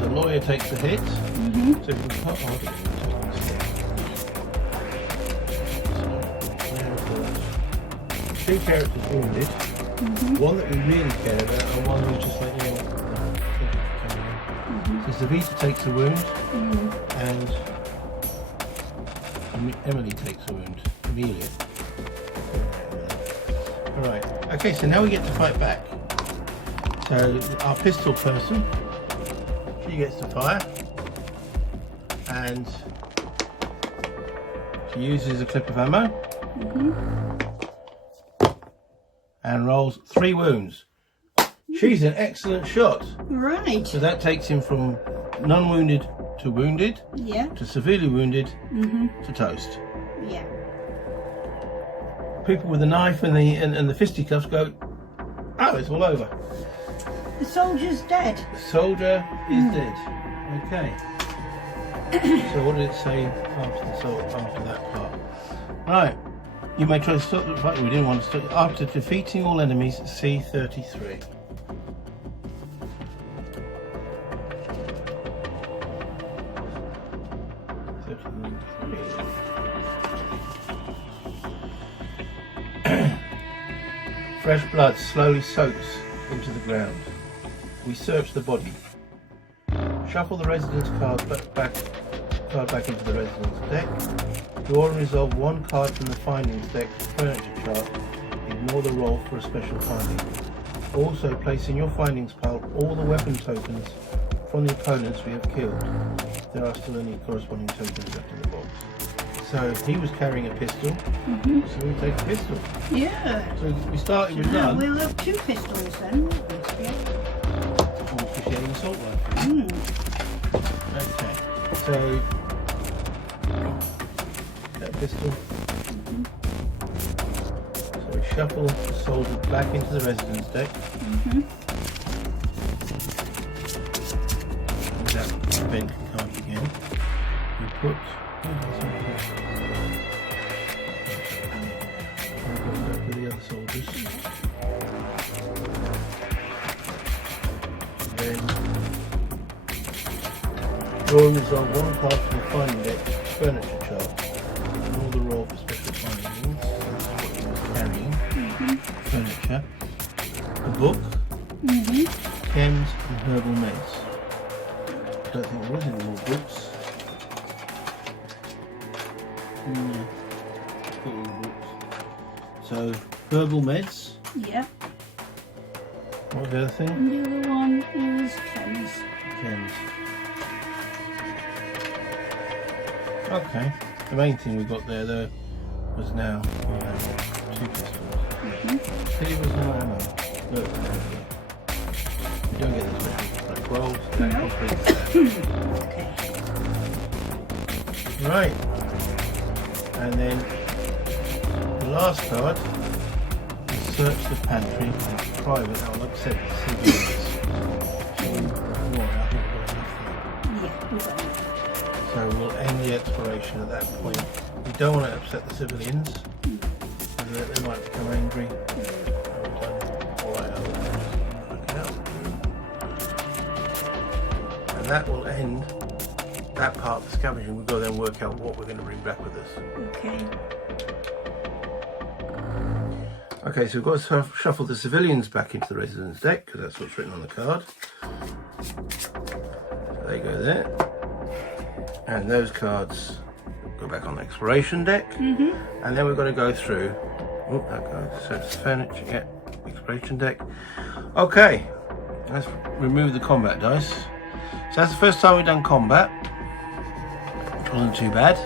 the lawyer takes the hit. So if we put odd, it will take the hit. So 2 characters wounded. 1 that we really care about, and 1 who's just like, you know. So Savita takes a wound, and Emily takes a wound. Amelia. Alright. Okay, so now we get to fight back. So our pistol person, she gets to fire, and she uses a clip of ammo and rolls 3 wounds. She's an excellent shot. Right. So that takes him from non-wounded to wounded, to severely wounded, to toast. Yeah. people with the knife and the fisticuffs go, oh, it's all over. The soldier's dead. The soldier is dead. Okay. So what did it say after that part? Right. You may try to stop the fight. We didn't want to stop. After defeating all enemies, C33. Fresh blood slowly soaks into the ground. We search the body. Shuffle the residence card back into the residence deck. Draw and resolve one card from the findings deck furniture chart. Ignore the roll for a special finding. Also place in your findings pile all the weapon tokens from the opponents we have killed. There are still any corresponding tokens left in the box. So he was carrying a pistol, so we take a pistol. Yeah. So we started with Now none. we'll have 2 pistols then, won't we? Or officiating assault rifle. Okay, so that pistol. So we shuffle the soldier back into the residence deck. That event can come up again. We put. I'll go back with the other soldiers. Then draw and resolve one card from the finding deck furniture chart. Ignore the roll for special findings. That's what he was carrying. Furniture. A book. Chems and herbal meds. Don't think there was any more books. Got all the books. So herbal meds. Yeah. What the other thing? And the other one is chems. Chems. Okay. The main thing we got there though was now we have 2 pistols. See, was no ammo. Look. You don't get this many like rolls. Okay. Right. And then the last card is search the pantry. It's private. I'll upset the civilians. Yeah, we've got it. So we'll end the exploration at that point. We don't want to upset the civilians. They might become angry. And that will end that part of the scavenging. We've got to then work out what we're going to bring back with us. Okay. Okay, so we've got to shuffle the civilians back into the residence deck because that's what's written on the card. So they go there. And those cards go back on the exploration deck. And then we're going to go through. Oh, that goes. So it's furniture, yeah, exploration deck. Okay, let's remove the combat dice. So that's the first time we've done combat. Which wasn't too bad.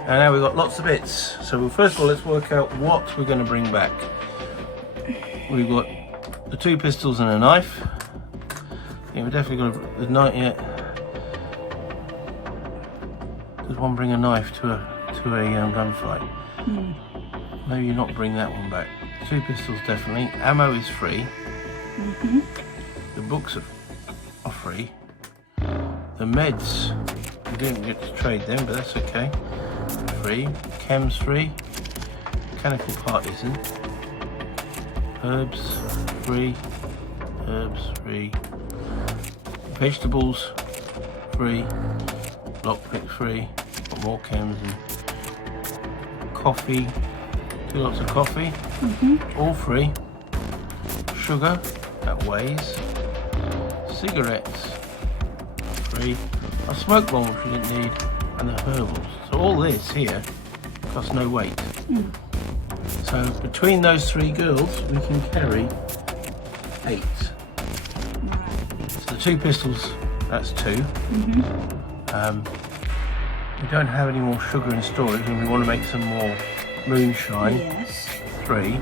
And now we've got lots of bits. So first of all, let's work out what we're going to bring back. We've got the 2 pistols and a knife. Yeah, we're definitely got the knife. Yeah. Does one bring a knife to a gunfight? Maybe not bring that one back. 2 pistols definitely. Ammo is free. The books are free. The meds, we didn't get to trade them, but that's okay. Free. Chems free. Mechanical part isn't. Herbs free. Herbs free. Vegetables free. Lockpick free. Got more chems and coffee. 2 lots of coffee. All free. Sugar, that weighs. Cigarettes free. A smoke bomb which we didn't need. And the herbals. So all this here costs no weight. So between those 3 girls we can carry 8. So the 2 pistols, that's 2. We don't have any more sugar in storage and we want to make some more moonshine. Yes. 3.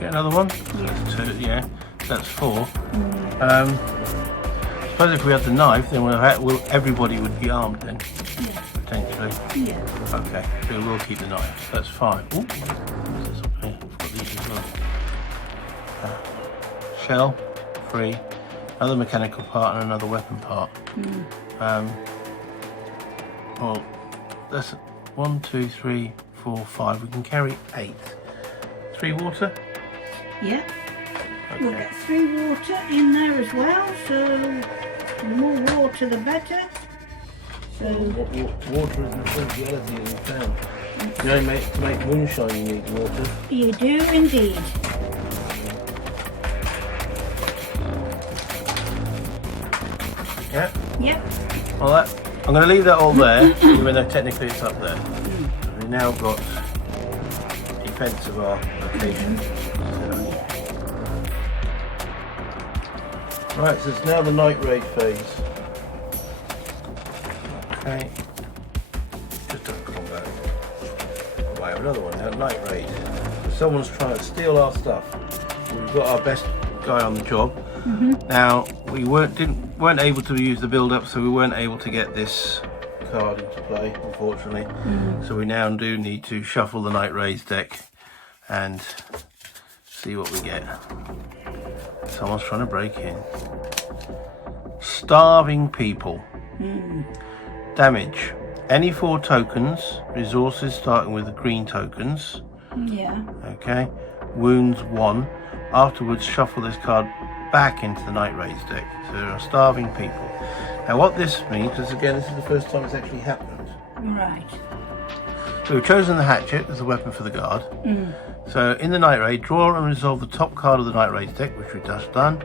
Get another one? So that's 2, yeah. That's 4. Suppose if we had the knife, then everybody would be armed then. potentially. Yeah. Okay, so we'll keep the knife. That's fine. Ooh, what's this up here? I've got these as well. Shell, free, another mechanical part and another weapon part. Well, that's 1, 2, 3, 4, 5. We can carry 8. 3 water? Yeah. Okay. We'll get 3 water in there as well, so the more water the better. So Water is an essentiality in the town. You know, to make moonshine you need water. you do indeed. Yeah? Yep. Well, I'm going to leave that all there, even though technically it's up there. We've now got defence of our location. Right, so it's now the night raid phase. Okay. Just a combat. Oh, I have another one now, night raid. So someone's trying to steal our stuff. We've got our best guy on the job. Now we weren't able to use the build-up, so we weren't able to get this card into play, unfortunately. So we now do need to shuffle the night raid's deck and see what we get. Someone's trying to break in. Starving people. Damage. Any 4 tokens. Resources starting with the green tokens. Yeah. Okay. Wounds 1. Afterwards, shuffle this card back into the night raid's deck. So there are starving people. Now what this means is, again, this is the first time it's actually happened. Right. So we've chosen the hatchet as a weapon for the guard. So in the night raid, draw and resolve the top card of the night raid's deck, which we've just done.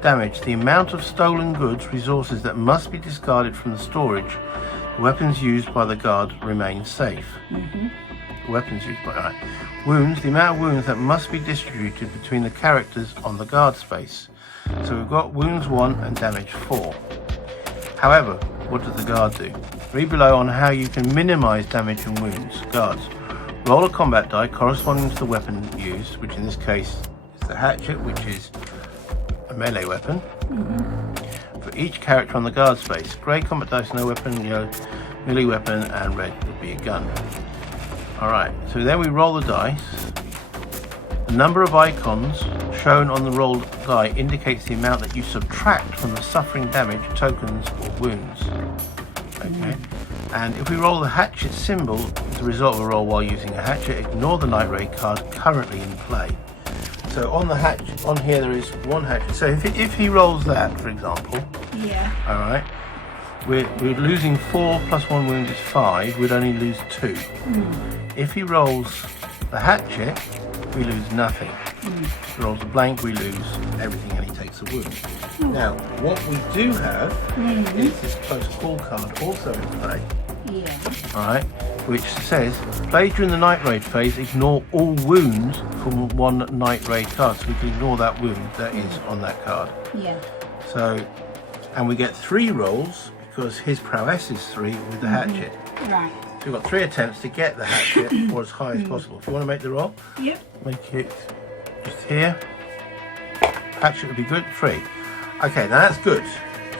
Damage. The amount of stolen goods, resources that must be discarded from the storage. The weapons used by the guard remain safe. Weapons used by... Right. Wounds. The amount of wounds that must be distributed between the characters on the guard space. So we've got wounds 1 and damage 4. However, what does the guard do? Read below on how you can minimize damage and wounds. Guards. Roll a combat die corresponding to the weapon used, which in this case is the hatchet, which is a melee weapon. For each character on the guard space. Grey combat dice, no weapon, yellow melee weapon, and red would be a gun. Alright, so then we roll the dice. The number of icons shown on the rolled die indicates the amount that you subtract from the suffering damage, tokens, or wounds. Okay. And if we roll the hatchet symbol as a result of a roll while using a hatchet, ignore the night raid card currently in play. So on the hatchet, on here there is 1 hatchet. So if he rolls that, for example, Yeah. alright, we're losing 4 plus 1 wound is 5, we'd only lose 2. If he rolls the hatchet, we lose nothing. If he rolls a blank, we lose everything and he takes a wound. Now, what we do have is this close call card also in play. Yeah. Alright, which says, play during the night raid phase, ignore all wounds from 1 night raid card. So we can ignore that wound that is on that card. Yeah. So, and we get 3 rolls because his prowess is 3 with the hatchet. Right. So we've got 3 attempts to get the hatchet or as high as possible. If you want to make the roll, Yep. make it just here. Hatchet would be good, 3. Okay, now that's good.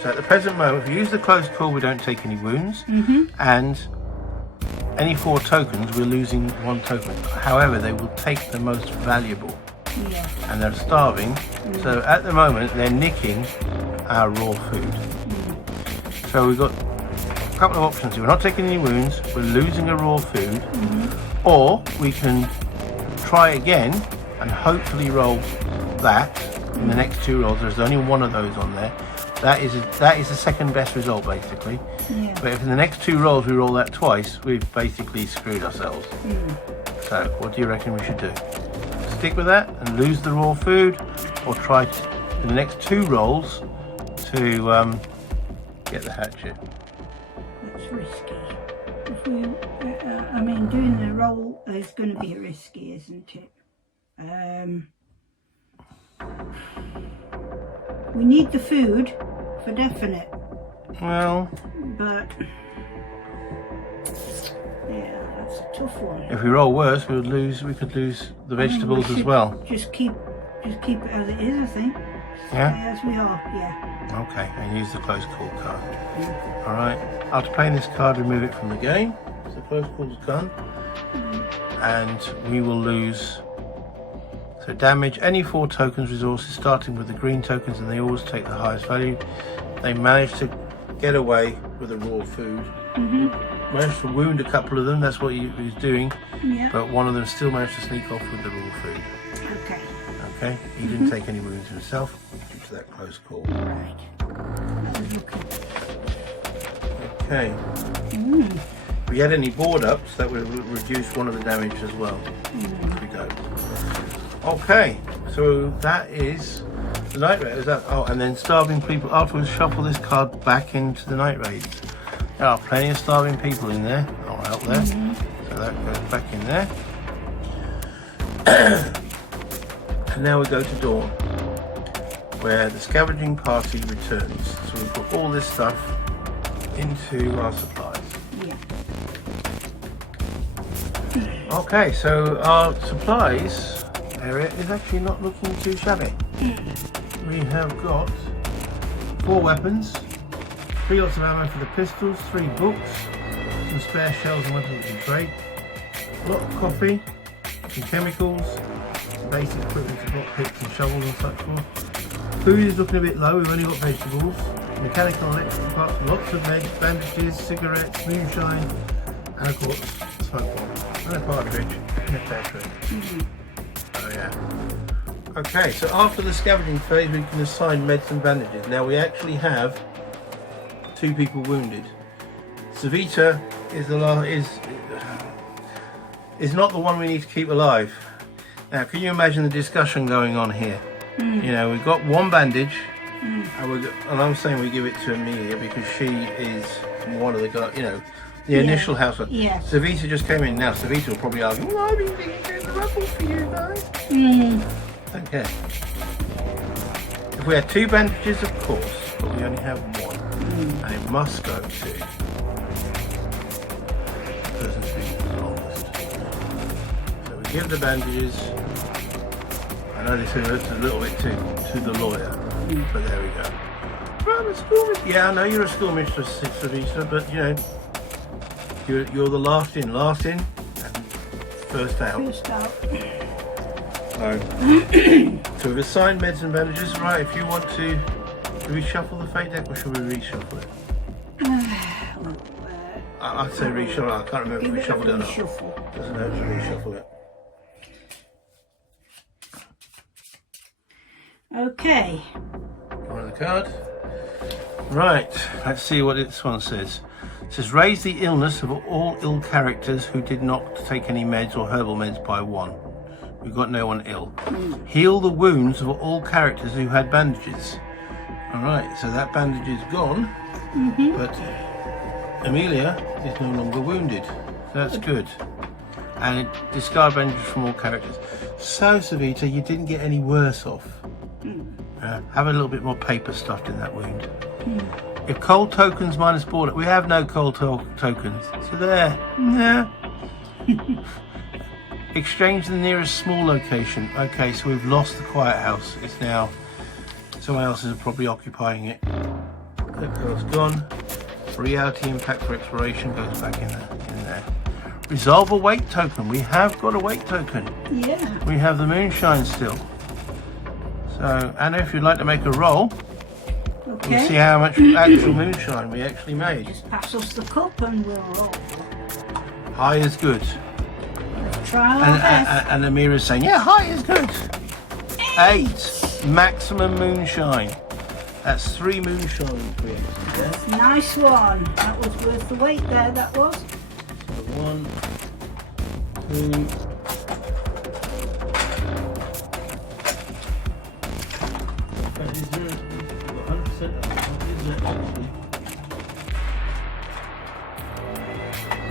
So at the present moment, if we use the close call, we don't take any wounds. And any 4 tokens, we're losing 1 token. However, they will take the most valuable. Yeah. And they're starving. So at the moment, they're nicking our raw food. So we've got a couple of options here. We're not taking any wounds, we're losing a raw food, or we can try again and hopefully roll that in the next 2 rolls. There's only 1 of those on there. That is the second best result basically. Yeah. But if in the next 2 rolls we roll that twice, we've basically screwed ourselves. So what do you reckon we should do? Stick with that and lose the raw food, or try in the next 2 rolls to get the hatchet? That's risky. If we, I mean, doing the roll is going to be risky, isn't it? We need the food for definite. Well, But yeah, that's a tough one. if we roll worse, we could lose the vegetables as well. Just keep it as it is, I think. Yeah? As we are, yeah. Okay, and use the close call card. Mm. Alright, after playing this card, remove it from the game. So the close call's gone. And we will lose. So damage any 4 tokens resources, starting with the green tokens, and they always take the highest value. They managed to get away with the raw food. Managed to wound a couple of them, that's what he was doing. Yeah. But one of them still managed to sneak off with the raw food. Okay. Okay, he didn't take any wounds himself due to that close call. Right. That was looking. Okay. If we had any board ups, that would reduce one of the damage as well. If we don't. Okay, so that is the night raid. Is that? Oh, and then starving people. Afterwards, shuffle this card back into the night raids. There are plenty of starving people in there, or out there. So that goes back in there. And now we go to Dawn, where the scavenging party returns. So we put all this stuff into our supplies. Yeah. Okay, so our supplies area is actually not looking too shabby. We have got 4 weapons, 3 lots of ammo for the pistols, 3 books, some spare shells and weapons, which is great, a lot of coffee, some chemicals, some basic equipment to block picks and shovels and such forth. Food is looking a bit low, we've only got vegetables, mechanical and electrical parts, lots of meds, bandages, cigarettes, moonshine, and of course smoke bomb, and a partridge, and a fair trade. Oh yeah. Okay, so after the scavenging phase we can assign meds and bandages. Now we actually have 2 people wounded. Savita is not the one we need to keep alive. Now can you imagine the discussion going on here? You know, we've got 1 bandage, and I'm saying we give it to Amelia because she is one of the guys, you know, the initial household. Yeah. Savita just came in. Now Savita will probably argue, well, I've been doing the ruffle for you guys. Don't care. If we had 2 bandages, of course, but we only have 1, and it must go to the person who's been the longest. So we give the bandages. I know this hurts a little bit to the lawyer, but there we go. Well, I'm a schoolmistress. Yeah, I know you're a schoolmistress, Savita, but you know, you're the last in, and first out. First out. So we've assigned meds and bandages. Right, if you want to, do we shuffle the fate deck or should we reshuffle it? I'd say reshuffle. I can't remember if we shuffled it or not. Doesn't hurt to reshuffle it. Okay. One of the card. Right, let's see what this one says. It says raise the illness of all ill characters who did not take any meds or herbal meds by 1. We've got no one ill. Heal the wounds of all characters who had bandages. Alright, so that bandage is gone, but Amelia is no longer wounded. So that's good. And discard bandages from all characters. So Savita, you didn't get any worse off. Have a little bit more paper stuffed in that wound. If cold tokens minus border, we have no cold tokens. So there. Yeah. Exchange the nearest small location. Okay, so we've lost the quiet house. It's now someone else is probably occupying it. That card's gone. Reality impact for exploration goes back in there. Resolve a weight token. We have got a weight token. Yeah. We have the moonshine still. So, Anna, if you'd like to make a roll, we'll see how much actual moonshine we actually made. Just pass us the cup and we'll roll. High is good. Try our best. And Amira's saying, yeah, high is good. 8. Maximum moonshine. That's 3 moonshine created. Yeah? Nice one. That was worth the wait there, that was. So 1, 2. Is there 100% of what is there actually?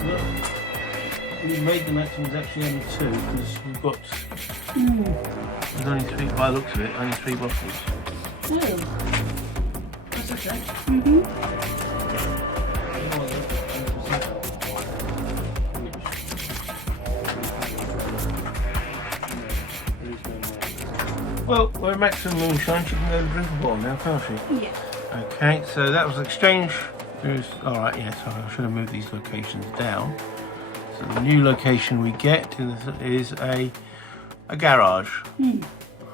Look, we made the maximums actually only 2 because we've got there's only 3 by the looks of it, only 3 bottles. Oh. That's okay. Well, we're at maximum moonshine. She can go and drink a bottle now, can't she? Yeah. Okay, so that was exchange. Alright, yes, I should have moved these locations down. So the new location we get is a garage.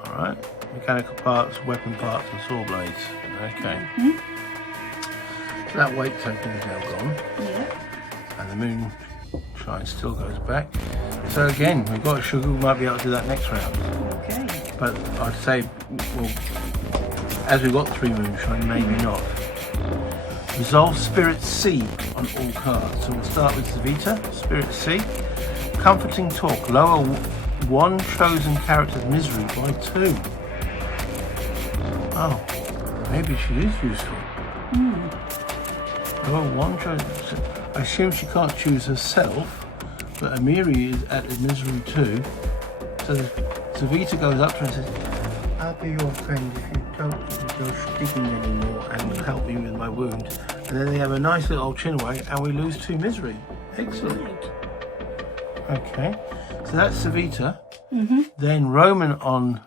Alright, mechanical parts, weapon parts and saw blades. Okay. So that weight token is now gone. Yeah. And the moonshine still goes back. So again, we've got a sugar, we might be able to do that next round. Okay. But I'd say, well, as we've got 3 moonshine, maybe not. Resolve Spirit C on all cards. So we'll start with Zavita, Spirit C. Comforting Talk, lower one chosen character's misery by 2. Oh, maybe she is useful. Lower one chosen. I assume she can't choose herself, but Amiri is at the misery 2. So Zavita goes up to her and says, I'll be your friend if you don't go digging anymore and will help me with my wound. And then they have a nice little old chin away and we lose 2 misery. Excellent. Okay, so that's Zavita. Then Roman on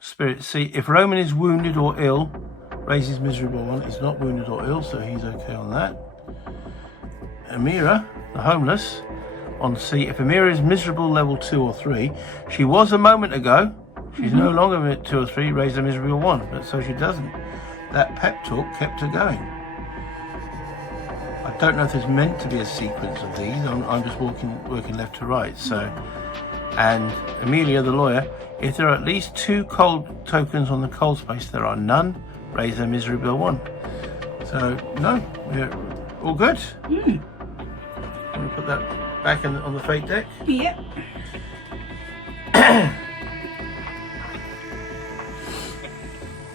Spirit C. If Roman is wounded or ill, raises misery by 1. He's not wounded or ill, so he's okay on that. Amira, the homeless, on C. If Amira is miserable level 2 or 3, she was a moment ago. She's no longer at 2 or 3, raised her misery by 1, but so she doesn't. That pep talk kept her going. I don't know if there's meant to be a sequence of these. I'm just working left to right. So, and Amelia, the lawyer, if there are at least 2 cold tokens on the cold space, there are none. Raise their misery by 1. So no, we're all good. Want to put that back on the fate deck? Yep.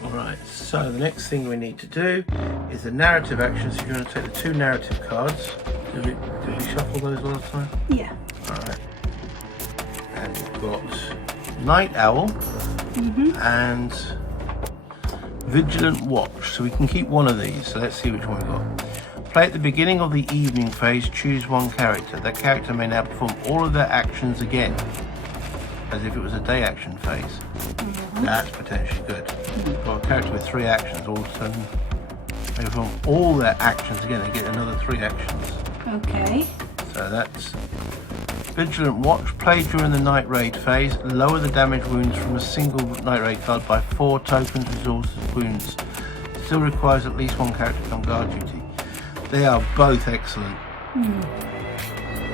Alright, so the next thing we need to do is the narrative action. So you're going to take the 2 narrative cards. Did we shuffle those last time? Yeah. Alright. And we've got Night Owl and Vigilant Watch. So we can keep one of these. So let's see which one we've got. Play at the beginning of the evening phase, choose 1 character. That character may now perform all of their actions again, as if it was a day action phase. That's potentially good. Got a character with 3 actions, all of a sudden they perform all their actions again and get another 3 actions. Okay. So that's Vigilant Watch. Play during the night raid phase. Lower the damage wounds from a single night raid card by 4 tokens, resources, wounds. Still requires at least 1 character on guard duty. They are both excellent.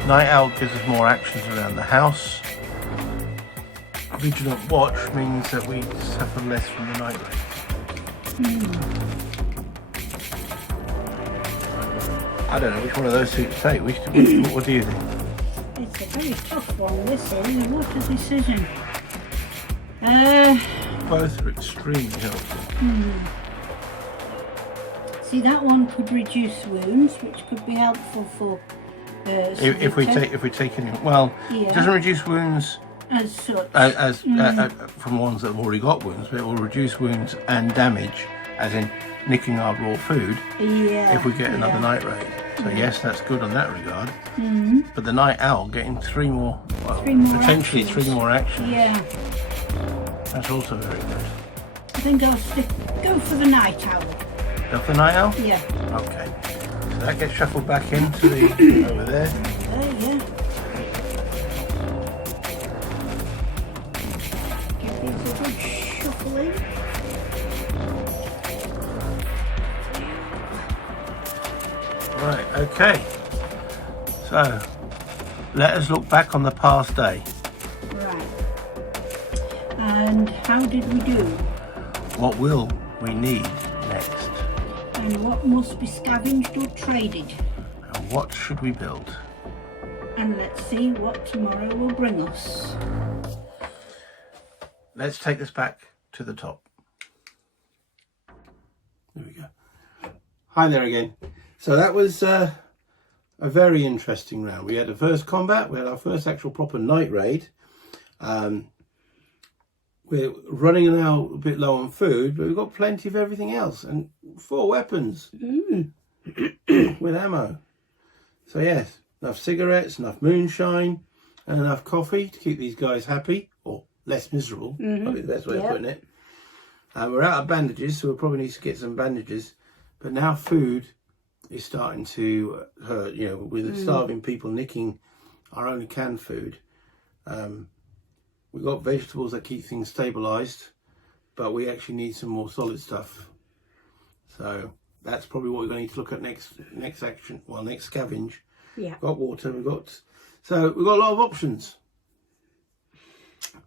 Night Owl gives us more actions around the house. Vigilant Watch means that we suffer less from the night raid. I don't know which one of those 2 to take. What do you think? It's a very tough one, this is. What a decision. Both are extremely helpful. See, that one could reduce wounds, which could be helpful for If we take any, well, it doesn't reduce wounds as such. From ones that have already got wounds, but it will reduce wounds and damage, as in nicking our raw food. Yeah. If we get another night raid. So yes, that's good on that regard. But the Night Owl getting 3 more, well, potentially actions. 3 more actions. Yeah. That's also very good. I think I'll go for the Night Owl. Go for the Night Owl? Yeah. Okay. So that gets shuffled back into the over there. Yeah. Give these a good shuffling. Right, okay. So, let us look back on the past day. Right. And how did we do? What will we need next? And what must be scavenged or traded? And what should we build? And let's see what tomorrow will bring us. Let's take this back to the top. There we go. Hi there again. So that was a very interesting round. We had the first combat, we had our first actual proper night raid. We're running now a bit low on food, but we've got plenty of everything else and 4 weapons with ammo. So yes, enough cigarettes, enough moonshine, and enough coffee to keep these guys happy, or less miserable. Probably the best way of putting it. We're out of bandages, so we'll probably need to get some bandages. But now food is starting to hurt, you know, with the starving people nicking our only canned food. We've got vegetables that keep things stabilised, but we actually need some more solid stuff. So that's probably what we're going to need to look at next action. Well, next scavenge. Yeah. We've got water. We've got a lot of options.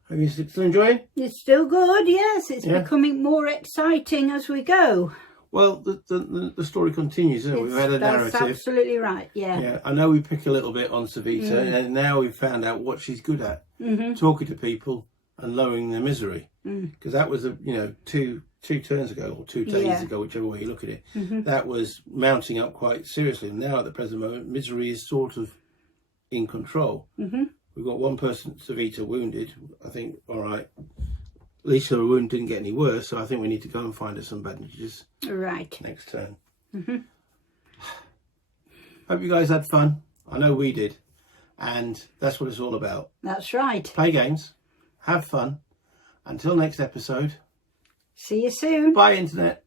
Are you still enjoying? It's still good. Yes, it's becoming more exciting as we go. Well, the story continues, isn't it? We've had a narrative. That's absolutely right, yeah. Yeah, I know we pick a little bit on Savita, and now we've found out what she's good at. Talking to people and lowering their misery. Because that was, two turns ago, or 2 days ago, whichever way you look at it. That was mounting up quite seriously. And now at the present moment, misery is sort of in control. We've got one person, Savita, wounded. I think, all right. At least her wound didn't get any worse, so I think we need to go and find her some bandages. Right. Next turn. Hope you guys had fun. I know we did. And that's what it's all about. That's right. Play games. Have fun. Until next episode. See you soon. Bye, Internet.